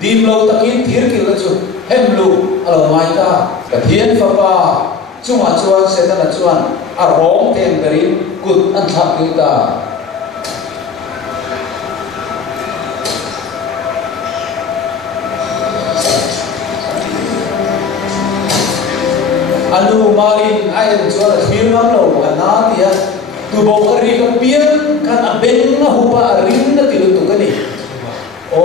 dim lo takin thir kil la chu hem lu alo mai ta ka thian fa pa chuma chuan se ta na chuan a rong ten berin kut an thak ki ta anu malin ayan chuan hirnam lo anatia tu bo ri ka pian kan abeng na hupa rin na tilu tu kani o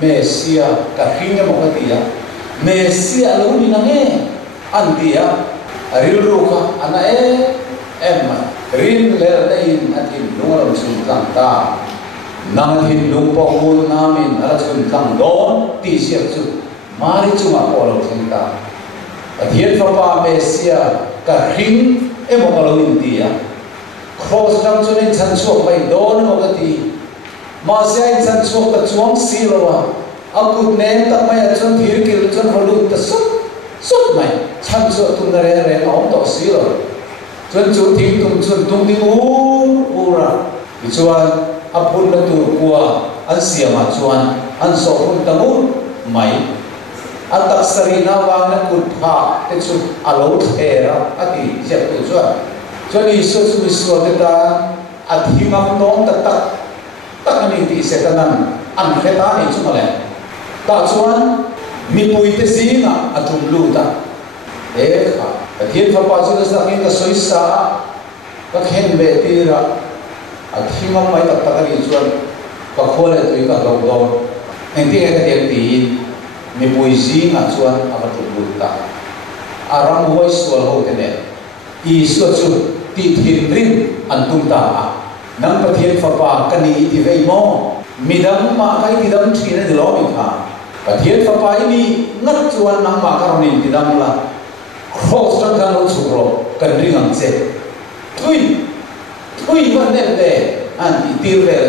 Mesia ka hinga mo ka tiya Mesia lo ni nange antia rilruka ana emma rin ler dain atin lungal sun ta nang hin lung pong namin ala sun tang don ti siap su mari cuma polo sinta athian fa Mesia ka hing emo ka lo intia cross dam chunin chan chuak bai don mo ka ti ma sia in chan chuak ka chuang silawa akut nen tak mai chon thir kil chon holu ta sut mai chan chuak tum na re om to silo chon chu thing tum ding ura chuan apun na tur kwa an siama chuan an so pun tamun mai atak sarina wang na kut pha te chu alo thera ati siap tu chuan chuan isu kita athimam tong tak ani ti setanan an kheta ni chumale ta chuan mi pui te singa atum lu ta kha athian fa pa chu sa kin ka soisa ka khen be tira athimam mai tak ani chuan ka khole tui ka lo lo enti ka te ti mi pui singa chuan atum lu ta aram voice wal ho te ne isu chu ti thin rin an tum ta nang pathian fa pa kani ti vei mo midam ma kai ti dam thina de lo mi kha pathian fa pa ni ngat chuan nang ma ka ron ti dam la cross tan kan lo chu ro kan ring ang che thui man ne de an ti tir le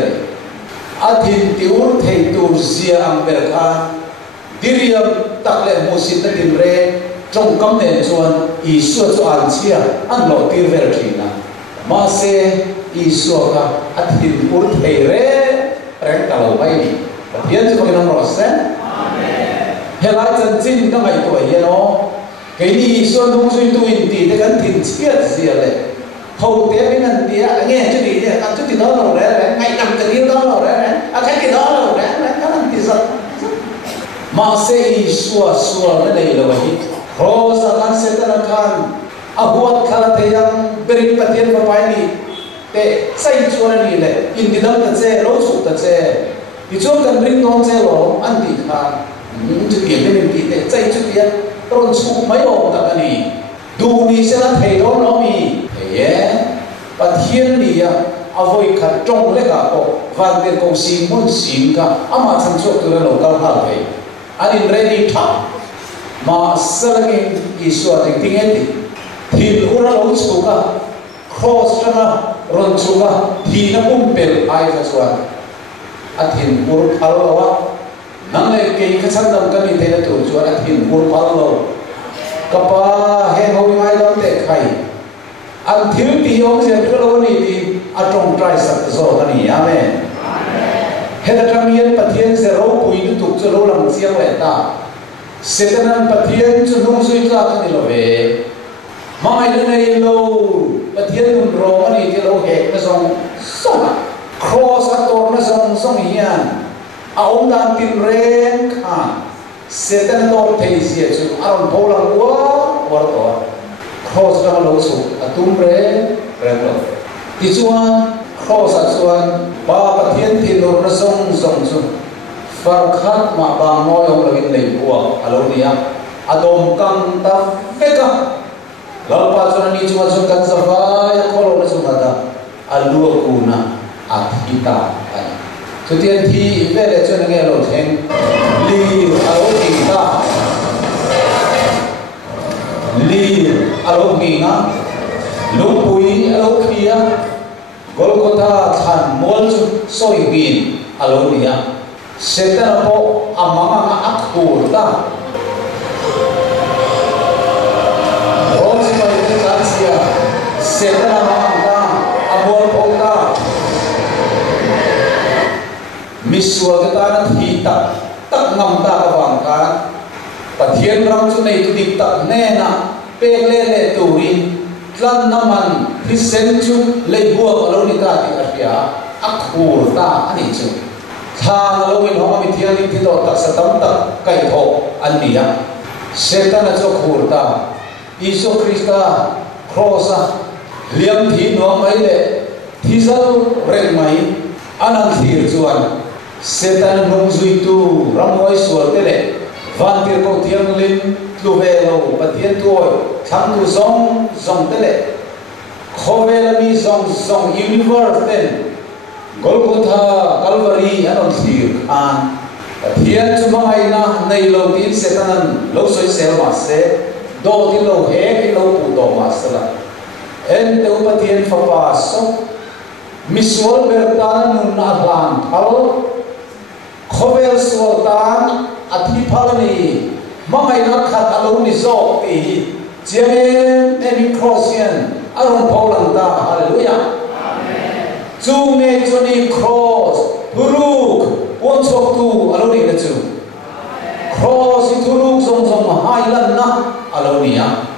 athin ti ur thei tur sia ang ber kha diriam tak le mu sin ta tim re trong kam ne chuan isu chu an chia an lo tir ver thina ma se isu ka athin ur thei re reng ka lo bai ni pathian chu ka nam ro se amen helai chan chin ka mai ko ye no ke ni isu nung sui tu in ti de kan thin chiat sia le hầu tế bên anh đi nghe chứ đi ăn chút thì đó rồi đấy ngày nằm từ yêu đó rồi đấy ăn cái gì đó rồi đấy nó làm gì rồi mà sẽ xua nó đây là vậy rosa kan setan kan ahuat kala te yang beri patien papai ni te sai chuan ni le in didam ta che lo chu ta che i chu kan ring non che lo an ti kha chu ti ben ti te sai chu ti ron chu mai om ta ni du ni se la thei do no mi ye patien ni ya avoi kha trong le ka ko van de ko si mun sim ka ama chang chu tu lo ka ha pe anin ready tha ma salangin isu ating tingeti thil ura lo chuka cross tanga ron chuka thina pumpel ai ka chuan athin ur phalawa nang le ke khachan dam kan ni thela tu chuan athin ur phalo kapa he ho mai dam te khai an thil ti ong se phalo ni ti atong try sak zo kan ni amen heda tamian pathian se ro pui tu chu lo lam chiang le ta setanan pathian chu nung sui ka kan lo ve mai le nei lo pathian nun ro ani ti lo he ka song song cross ator na song hian a om dan tin ren kha setan to thei sia chu aron bolang war to cross ka lo su atum re lo ti chuan cross a chuan ba pathian ti lo na song chu farkhat ma ba mo yong lagin nei buwa alo niya adom kang ta feka lalpa chuan ni chuan kan sawa ya kholo na sumada alu kuna athita kan chutian thi vele chuan nge lo theng li alo kita li alo nginga lupui alo khia golgotha than mol chu soi bin alo niya setan po amanga akhur ta rosi mai te kansia setan amanga amol po ta miswa ta na thita tak ngam ta ka wang ka pathian ram chu nei tu dik tak ne na pe le turin tlan naman hi sen chu le buak alo ni ta ti arpia akhur ta ani chu thang lo in homa mi thian in thito tak satam tak kai tho an nia setan a cho khur ta isu krista crossa liam thi no mai le thizal reng mai anan thir chuan Satan nung zui tu ramoi sual te le van tir ko thiang lim tu ve lo pathian tuoi tham tu zong te le khovel mi zong universe ten Golgotha Calvary anon thir an pathian chu mangai na nei lo tin Satan lo soi sel ma se do tin lo he ki lo pu do ma sala en te pathian fa pa so misol bertan nun na lan thal khovel sultan athi phalani mangai na khat alo ni zo ti chiang en crossian aron paulan ta hallelujah amen chu me choni cross buruk on chok tu alo ni na chu cross turuk zong hailan na alo ni ya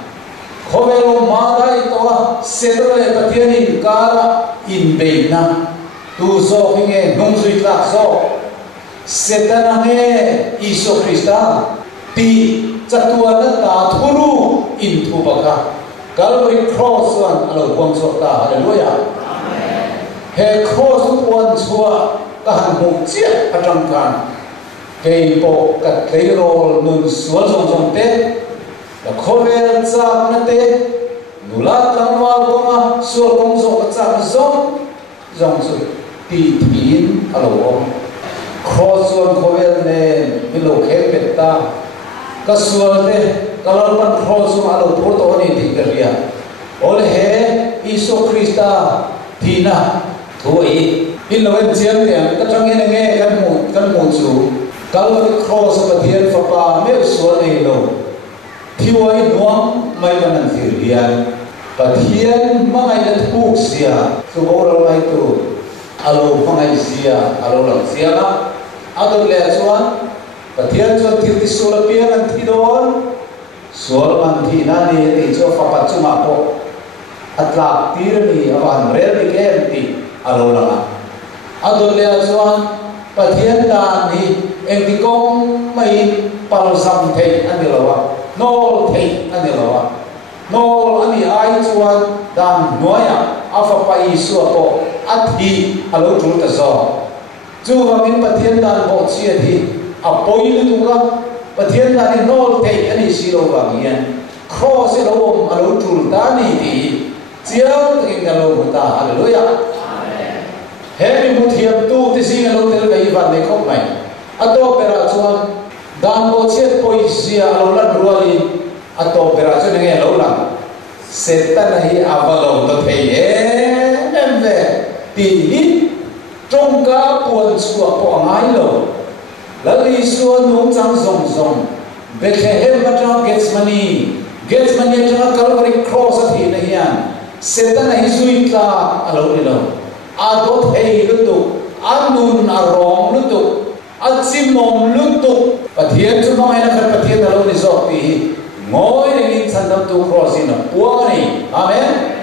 khovel ma dai to sedre pathianin kara in beina tu zo hinge nong zui tlak zo Satan nge Isu Krista ti chatuan ta thuru in thu baka Calvary cross wan alo kwang so ta hallelujah amen he cross wan chua ka han mu chia atang kan ke po ka ke rol nun sual zong te la khovel cha na te nulat langwal ko ma sual kong so ka cha zong su ti thin alo om cross one khovel ne bilo khel betta kasual te kalal pan cross ma lo photo ni dikria ol he Isu Krista thina thoi in lo chiang te ka tang nge kan mu chu Calvary cross pathian fa pa me sual nei lo thiwai nuam mai ban thir hian pathian mangai la thuk sia su bor mai tu alo mangai sia alo lang sia na adol le chuan pathian chuan thir ti sula pian an thi don sual man thi na ni ti chu fa pa chu ma po atlak tir ni awan rel ni kem ti alo langa adol le chuan pathian da ni eng ti kong mai pal sam thei an lo wa nol thei an lo wa nol ani ai chuan dan noya afa pa Isu ko athi alo tu ta zo chu wangin pathian dan bo chia thi apoi lu ka pathian dan ni nol thei ani si lo wangian cross lo om alo tu ta ni ti chiang ing da lo ta hallelujah amen he ni mu thiam tu ti sing alo tel kai van ne khop mai ato pera chuan dan bo chet poi sia alo la ruali ato pera chu nge lo lang Satan hi avalo to thei em ve ti ni trong ka puan chua po ngai lo la li su nung chang zong Bethlehem matra Gethsemane tra Calvary cross athi na hian Satan hi zui tla alo ni lo a do thei lu tu anun arong lu tu achimom lu tu pathian chu mai na khat pathian alo ni zo ti ngoi ni chandam tu cross in puang ni amen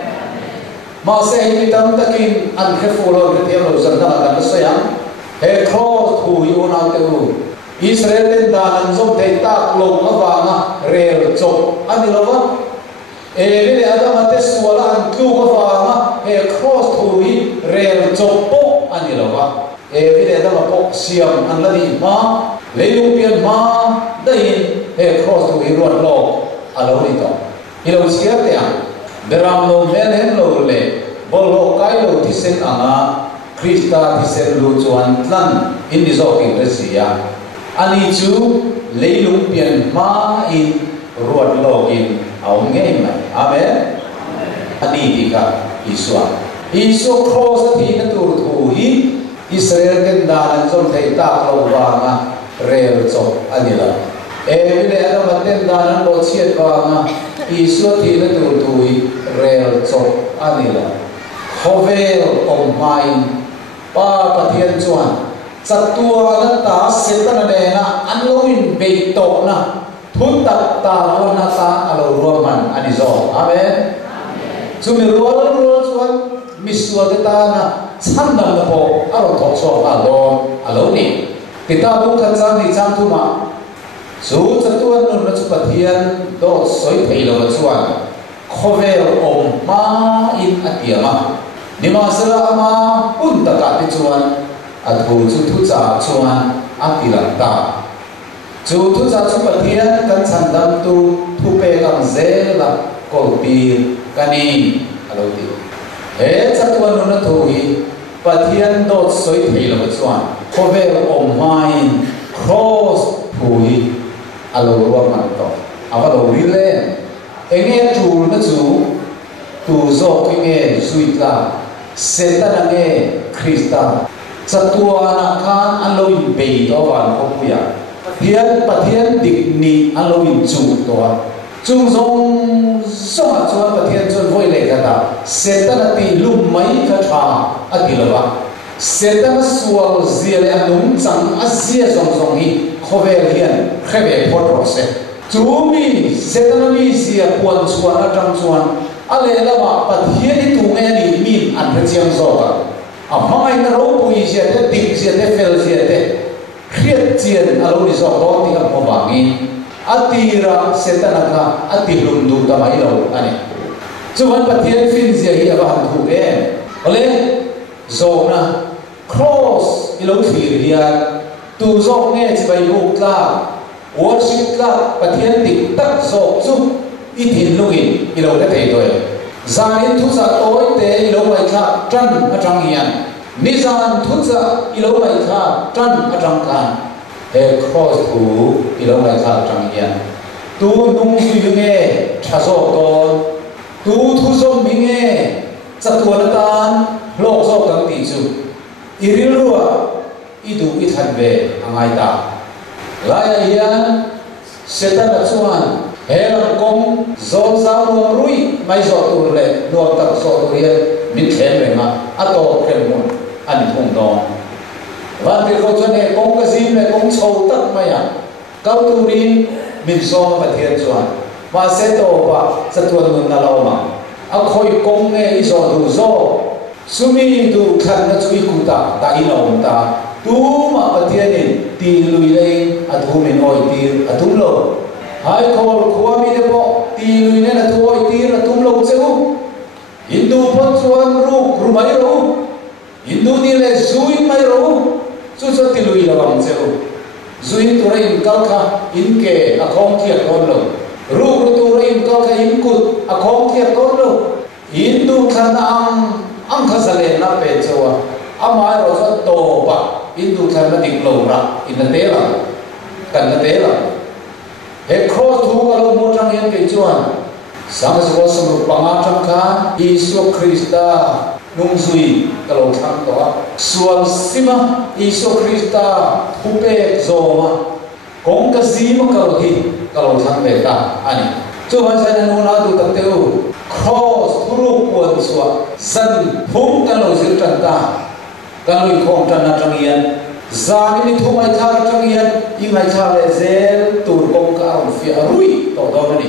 ma se hi tam takin an khe fulo ke thiam lo zan da kan so yang he cross thu yu na te u Israel den da nan zom te ta lo ma wa na rel chok ani lo wa e le adam te suala an tu ma wa na he cross thu hi rel chok po ani lo wa e le adam po siam an la ni ma le lu pian ma dai he cross thu hi ron lo alo ni to ilo sia te ang beram lo men hen lo le bol lo kai lo ti sen anga Krista ti sen lu chuan tlan in ni zo king resia ani chu leilung pian ma in ruat lo in au ngei mai amen ani ti ka Isu cross ti na tur thu hi Israel ken da nan zom thei ta lo wa nga rel chok ani la e le ana maten da nan lo chiat wa nga Isu ti na tur thu hi rel chok ani la khovel om mai pa pathian chuan chatua la ta Satan le na anloin be to na thun ta ta lo na ta alo roman ani zo amen chumi rol chuan miswa ta na chan na lo aro thok so alo ni kita bu khan sang ni chang tu ma chu chatua nun na chu pathian do soi thei lo chuan khovel om ma in atiama Nima sala ama unta ka ti chuan thu chu thu cha chuan atilang ta chu thu cha chu pathian kan chan dam tu thu pe kam zela ko pi kani alo ti he chatuan nu na thu hi pathian dot soi thei lo chuan khovel om main cross phui alo ro man to ava lo ri le enge tu na chu tu zo ki nge suitla setan nge krista chatuana khan alo in be to wan ko puya pathian dik ni alo in chu to chung zong so chuan pathian chon voi le ka ta setan ati lum mai ka tha atilawa setan sual zia le anum chang azia zong zong hi khovel hian khebe photro se chumi setan ni sia puan chuan atang chuan ale lama pathian ni tu nge ni min an phachiam zo ka amai na ro pui sia te dik sia te fel sia te khiat chian alo ni zo do ti ka mobangi atira setanaka atilum du tamai lo ani chuan pathian fin zia hi aban thu ge ole zona cross ilo thir hian tu zo nge chibai buk la worship la pathian dik tak zo chu i thin lungin ilo ta thei toy zanin thu sa oi te ilo mai kha tran atang hian nizan thu sa ilo mai kha tran atang kan he cross thu ilo mai kha atang hian tu nung sui nge thaso ton tu thu zo mi nge chatuan tan lok zo kang ti chu iril ruwa idu i than ve angai ta laya hian setan la chuan helang kong zo za nuam rui mai zo tu le nuam tak zo tu hian min khen ve ma ato khen mun an thung dong van ti ko chuan he kong ka zim le kong chho tak mai a kau tu rin min so pathian chuan ma se to ba chatuan nun na lo ma a khoi kong nge i zo du zo sumi du khan na chui ku ta ta i lo ta tu ma pathian in ti lui le a thu min oi tir a tum lo hai khol khuwa mi de po ti lui ne na thu oi tir a tum lo cheu hindu pon chuan ru mai ro hindu ni le zui mai ro chu chu ti lui la wang cheu zui tu ra in kal kha in ke a khom thiat kon lo ru tu ra in kal kha in kut a khom thiat kon lo hindu khan ang kha sale na pe chewa amai ro sa to ba hindu khan na dik lo ra in na te la kan na te la he cross thu ka lo mo tang yen ke chuan sang so sam panga tang kha isu krista nung zui ka lo thang to sual sima isu krista hupe zoma kong ka zima ka lo hi ka lo thang ve ta ani chu han sa na na du tak teu cross thuru kuan suwa san phum ka lo zil tan ta ka lo khom tan na tang yen zani ni thu mai tha tang yen i mai tha le zel tur kong ka au fi arui to do ni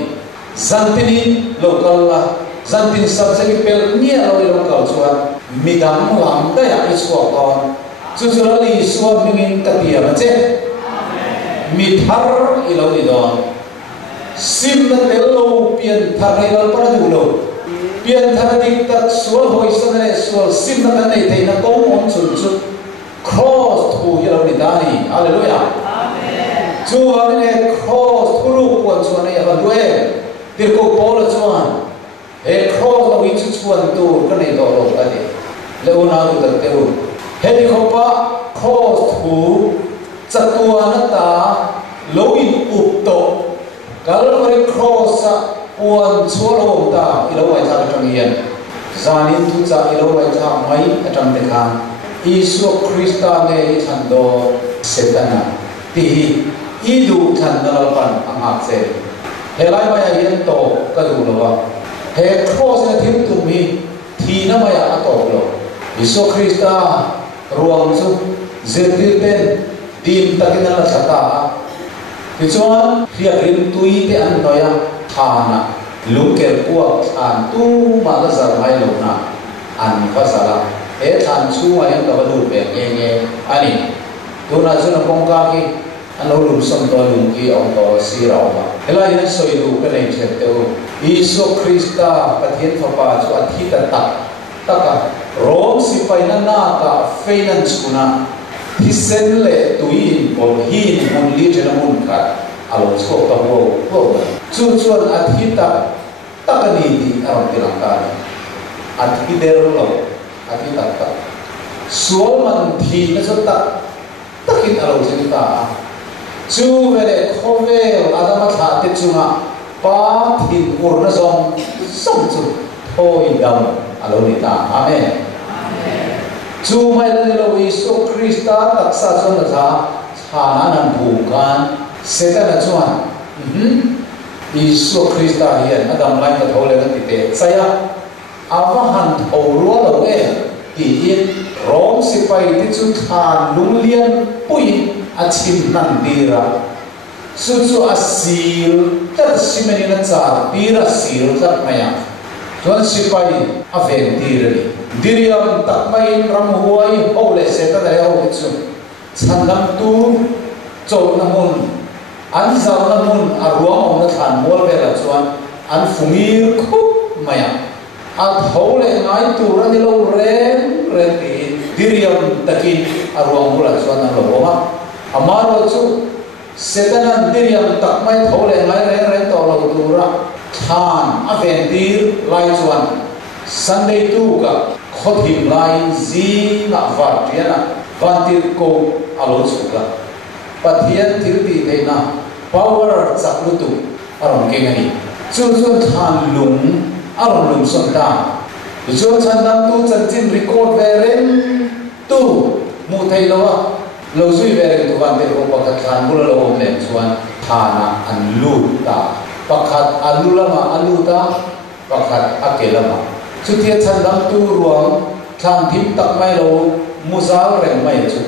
zantini local la zantin subject pel ni lo kal chuan midam lam da ya i suwa kon chu chu li suwa mingin ka tia ma che mi thar i lo ni don sim na tel lo pian thar nei lo para du lo pian thar dik tak suwa hoi sa ne suwa sim na nei thei na kong on chun chu cross thu hi lo ni dani hallelujah amen chu ane cross thuru kon chuan ai ba due tir ko pol chuan he cross lo hi chu chuan tu ka nei do lo ka ni le ona du tak teu he ni ko pa cross thu chatuana ta lo in up to kal ri cross sa puan chuan ho ta i lo ai sa tang hian zanin tu cha i lo ai cha mai atam te khan isu krista ne i than do setana ti idu than na pan ang se helai mai hian to ka du lo he cross na thim tu mi thi na mai a to lo isu krista ruang chu zirtir ten dim takina la thata ti chuan ria rim tui te an noya thana luker puak an tu ma la zar mai lo na an fasala e than chu mai ka ba lu be nge ani tu na chu na kong ka ki an lo lu som to lu ki ong to si rao ma ela yin soi lu ka nei che te u isu krista pathian fa pa chu athi ta ta taka rom si pai na na ka feinan chuna thì sen lệ tùy bol hin mun li trên mun khát alo số tàu vô chu chuan athi takani di aram tilangkan athi derlo athi tak sual man thi na so takin alo cinta chu vele khove adama tha te chunga pa thin urna som chu thôi dam alo ni ta amen chu mai la lo Isu Krista taksa chon na thana nan bukan setan chuan Isu Krista hian adam lai ka thole kan ti te saya awahan thawro lo e ti in rom sipai ti chu than lunglian pui achim nan dira su asil tat simeni na cha dira sil tat maya chuan sipai aven dirani diriam takmai ram huai ole seta da ho chu chandam tu chau na mun an zau na mun aruam na than mol ve la chuan an fungir khup maya a thole ngai tu ra ni lo ren ti diriam takin aruam mula chuan an lo ma amaro chu setanan diriam takmai thole ngai ren to lo tu ra than aven dir lai chuan Sunday tu ka khothim lai zi na vartiana vantir ko alo chuka pathian thirti theina power chaklutu aron kengani chu than lung aron lung sonta chu chandam tu chanchin record veren tu mu thailowa lo zui veren tu van te ko pakhat than bula lo om len chuan thana an lu ta pakhat alulama aluta pakhat akelama chu thia chandam tu ruang thang thim tak mai lo muzal reng mai chu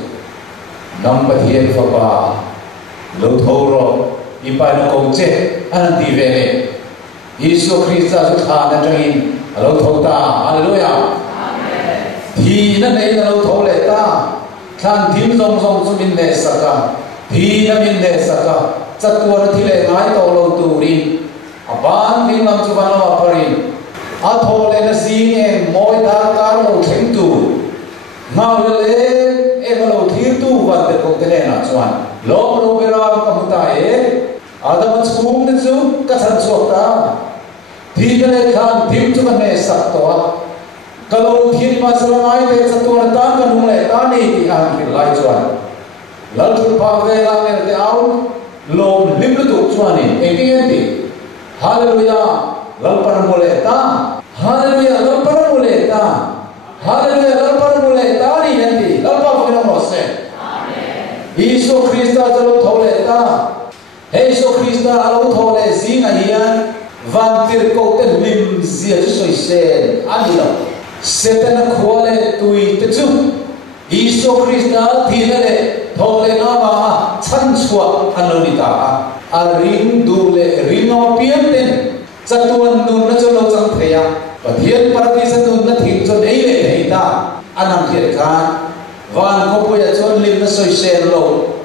nam pathian fa ba lo thoro ipai no ko che an ti vele Isu Krista chu thana tangin lo thota hallelujah amen thi na nei na lo thole ta thang thim zong chu min ne saka thi na min ne saka chatwar thile ngai to lo tu rin aban ding nam chu ban lo parin a thole na sing em moi dar kar mo theng tu ngau le em lo thir tu van te ko te na chuan lo bera ka muta e adam chum de chu ka chan chok ta thi le khan thim chu ka ne sak to ka lo thir ma salangai te chatu na tan ka nu le ta ni ti an ki lai chuan lal thu pa ve la ne te au lo lim tu chuan ni e ki en ti hallelujah lalpan mule ta hallelujah lalpan mule ta hallelujah lalpan mule ta ni nanti lalpa pagina mose amen Isu Krista jalo thole ta Isu Krista alo thole zinga hian vantir ko te lim zia chu soi sen anilo setan khole tui te chu Isu Krista thilale thole na ma chan chua anoni ta aring dule ringo pienten chatuan nun na cholo chang theya pathian paradisa nun na thing chon ei le heita anam khiat khan van ko puya chon lim na soi sen lo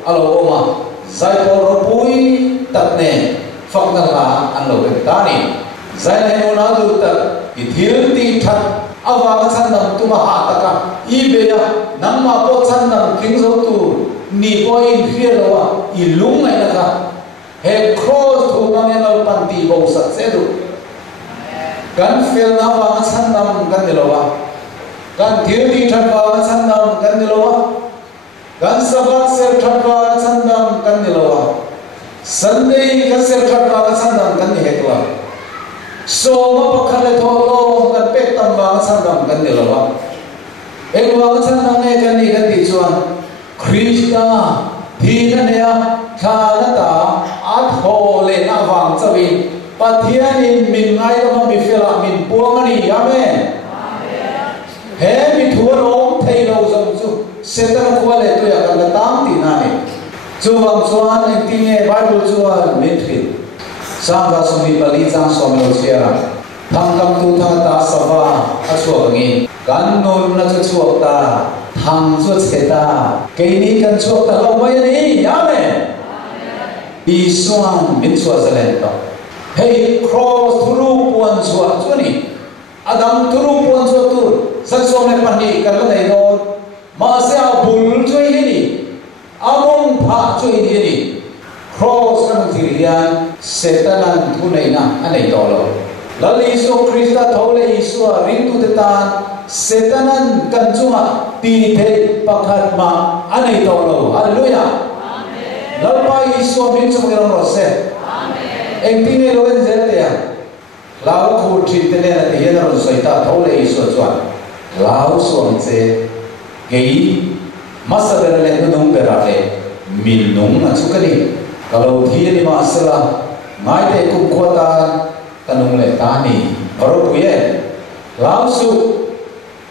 alo oma zai por pui takne fakna la an lo ta ni zai lai no na du tak i thil ti that awa chan nam tu ma ha taka i be ya nam ma po chan nam king zo tu ni po in khia lo wa i lung ai na ka he cross thu mang en lo pan ti bo sat se du kan fel na wa chan nam kan ni lo wa kan thil ti that wa chan nam kan ni lo wa kan sabat ser that wa chan nam kan ni lo wa Sunday kan ser that wa chan nam kan ni he wa so ma pakhat le tho lo kan pek tam wa chan nam kan ni lo wa ek wa chan nam ne kan ni kan ti chuan Krista thi na ne a tha na ta a tho le na wang chawin pathian in min ngai lo mi fela min puang ani amen he mi thuar om thei lo zong chu setan khwa le to ya kan tam ti na ni chu wang chuan en ti nge bible chuan min thil sang ga sumi pali chang som lo chiara thang kam tu thang ta sawa a chuak ngi kan non na chu chuak ta thang chu cheta ke ni kan chuak ta lo mai ni amen Isuan min chua zalen ta hey cross through puan chua chuni adam through puan chua tu san som ne pani kan la nei no ma se a bul chui hi ni suy đi đi cross kan thirian setanan thu nei na anei to lo lali Isu Krista thole Isu ring tu tetan setanan kan chunga ti the pakhat ma anei to lo hallelujah amen lalpa Isu min chung ro ro se amen engting e lo en zel te lao khu thin te ne na te yen ro soita thole Isu chuan lao suam che gei masabera le nung bera le min nung na chukani kalau dia ni masalah ngai te kum kuatan kanung le tani baru puye langsung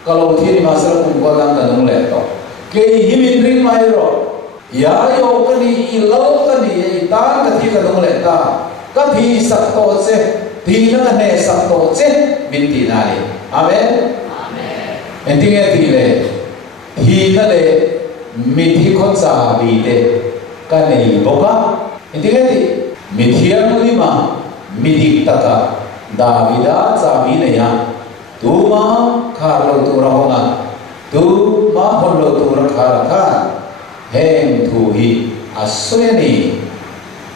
kalau dia ni masalah kum kuatan kanung le to kei himin ring mai ro ya yo kani ilau kani tan ka thi kanung le ta ka thi sak to che thi na ne sak to che min ti na ni amen amen ending e thi le hi na le mi thi khon sa bi te ka nei boka intigati mithiam lima midik taka Davida zabine ya tuma kharlo turahonga tuma hollo turakharaka heng thuhi asweni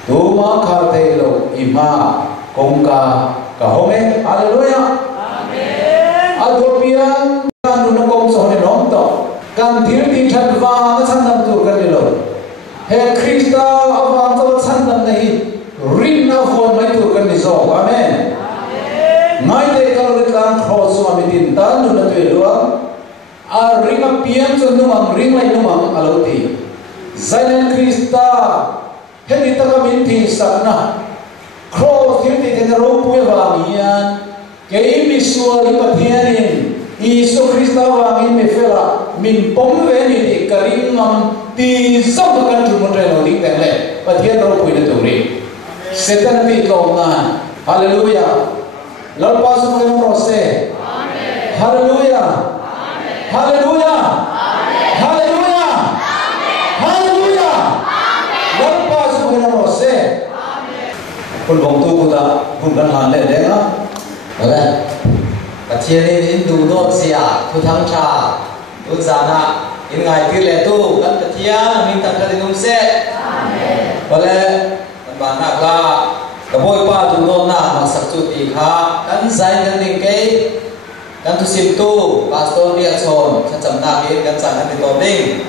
tuma khartelo ima kongka kahome haleluya amen adopian kanuna kong sohne nomto kan thirti thanwa chandam tur kanilo he Krista awang to chandam nei rin na phone mai tur kan ni so amen amen ngai de kalori kan cross ma mitin tan nu na te lo a ring a pian chon nu mang ring mai nu mang aloti zailen Krista he ni ta ka min thi sakna cross thir ti te ro pu wa mian ke mi suali pathianin Isu Krista wangin me fela min pom ve ni ti karing ngam ti sab kan tu mon relo ding teng le pathian ro pui na tu ri setan ti lo na haleluya lal pa su ke ro se amen haleluya amen haleluya amen haleluya amen haleluya amen lal pa su ke ro se amen pul bong tu ku ta pun kan han le nga ala Kaciri Hindu dot sia tu thang cha tu zana in ngai ti le tu kan katia min tak ka dinum se amen bale kan ba na la ka boy pa tu no na ma sak tu ti kha kan zai kan ning ke kan tu sim tu pastor dia chon cha cham na ke kan san kan to ding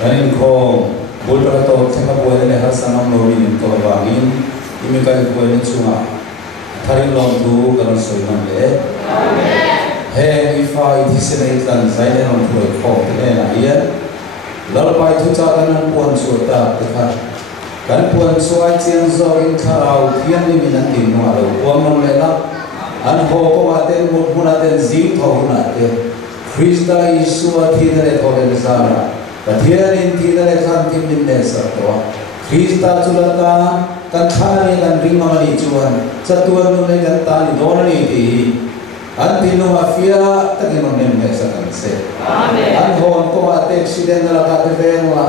Ganin ko bulra to thema buai le har sanam no min to bangin imikai buai le chunga tharin lom tu kan soi nam le he ifa idhisene tan zaine non pro ko te na ia lalpai thu cha kan puan su ta ta kan puan su ai chiang zo in kharau thian ni min an tin ma lo puan non le na an ho ko ma ten mu puna ten zi tho na te Krista Yesu athine tho le zara Kathian inti dale kan tim min ne satwa Krista chulata kan khani kan rimani chuan chatuan nu le kan tani donani ti antino afia takino nem ne sakan se amen an hon ko ate accident la ka te vela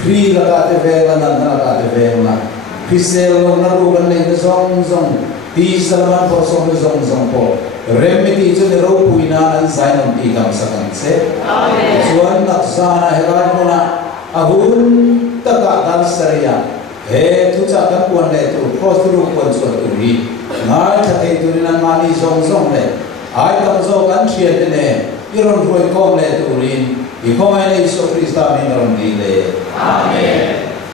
free la ka te vela na na ka te vela pisel no na ru kan ne song song ti salman por song song song po remiti chu ne ro puina an zain ti kam sakan se amen chuan nak sana heran mona ahun taka dal saria he tu cha kan puan le tu cross tu puan chu tu ri ngai tha te tu nan mani song song le ai tam zo kan thia ne iron roi kom le tu rin I ko mai le Isu Krista min ron di le amen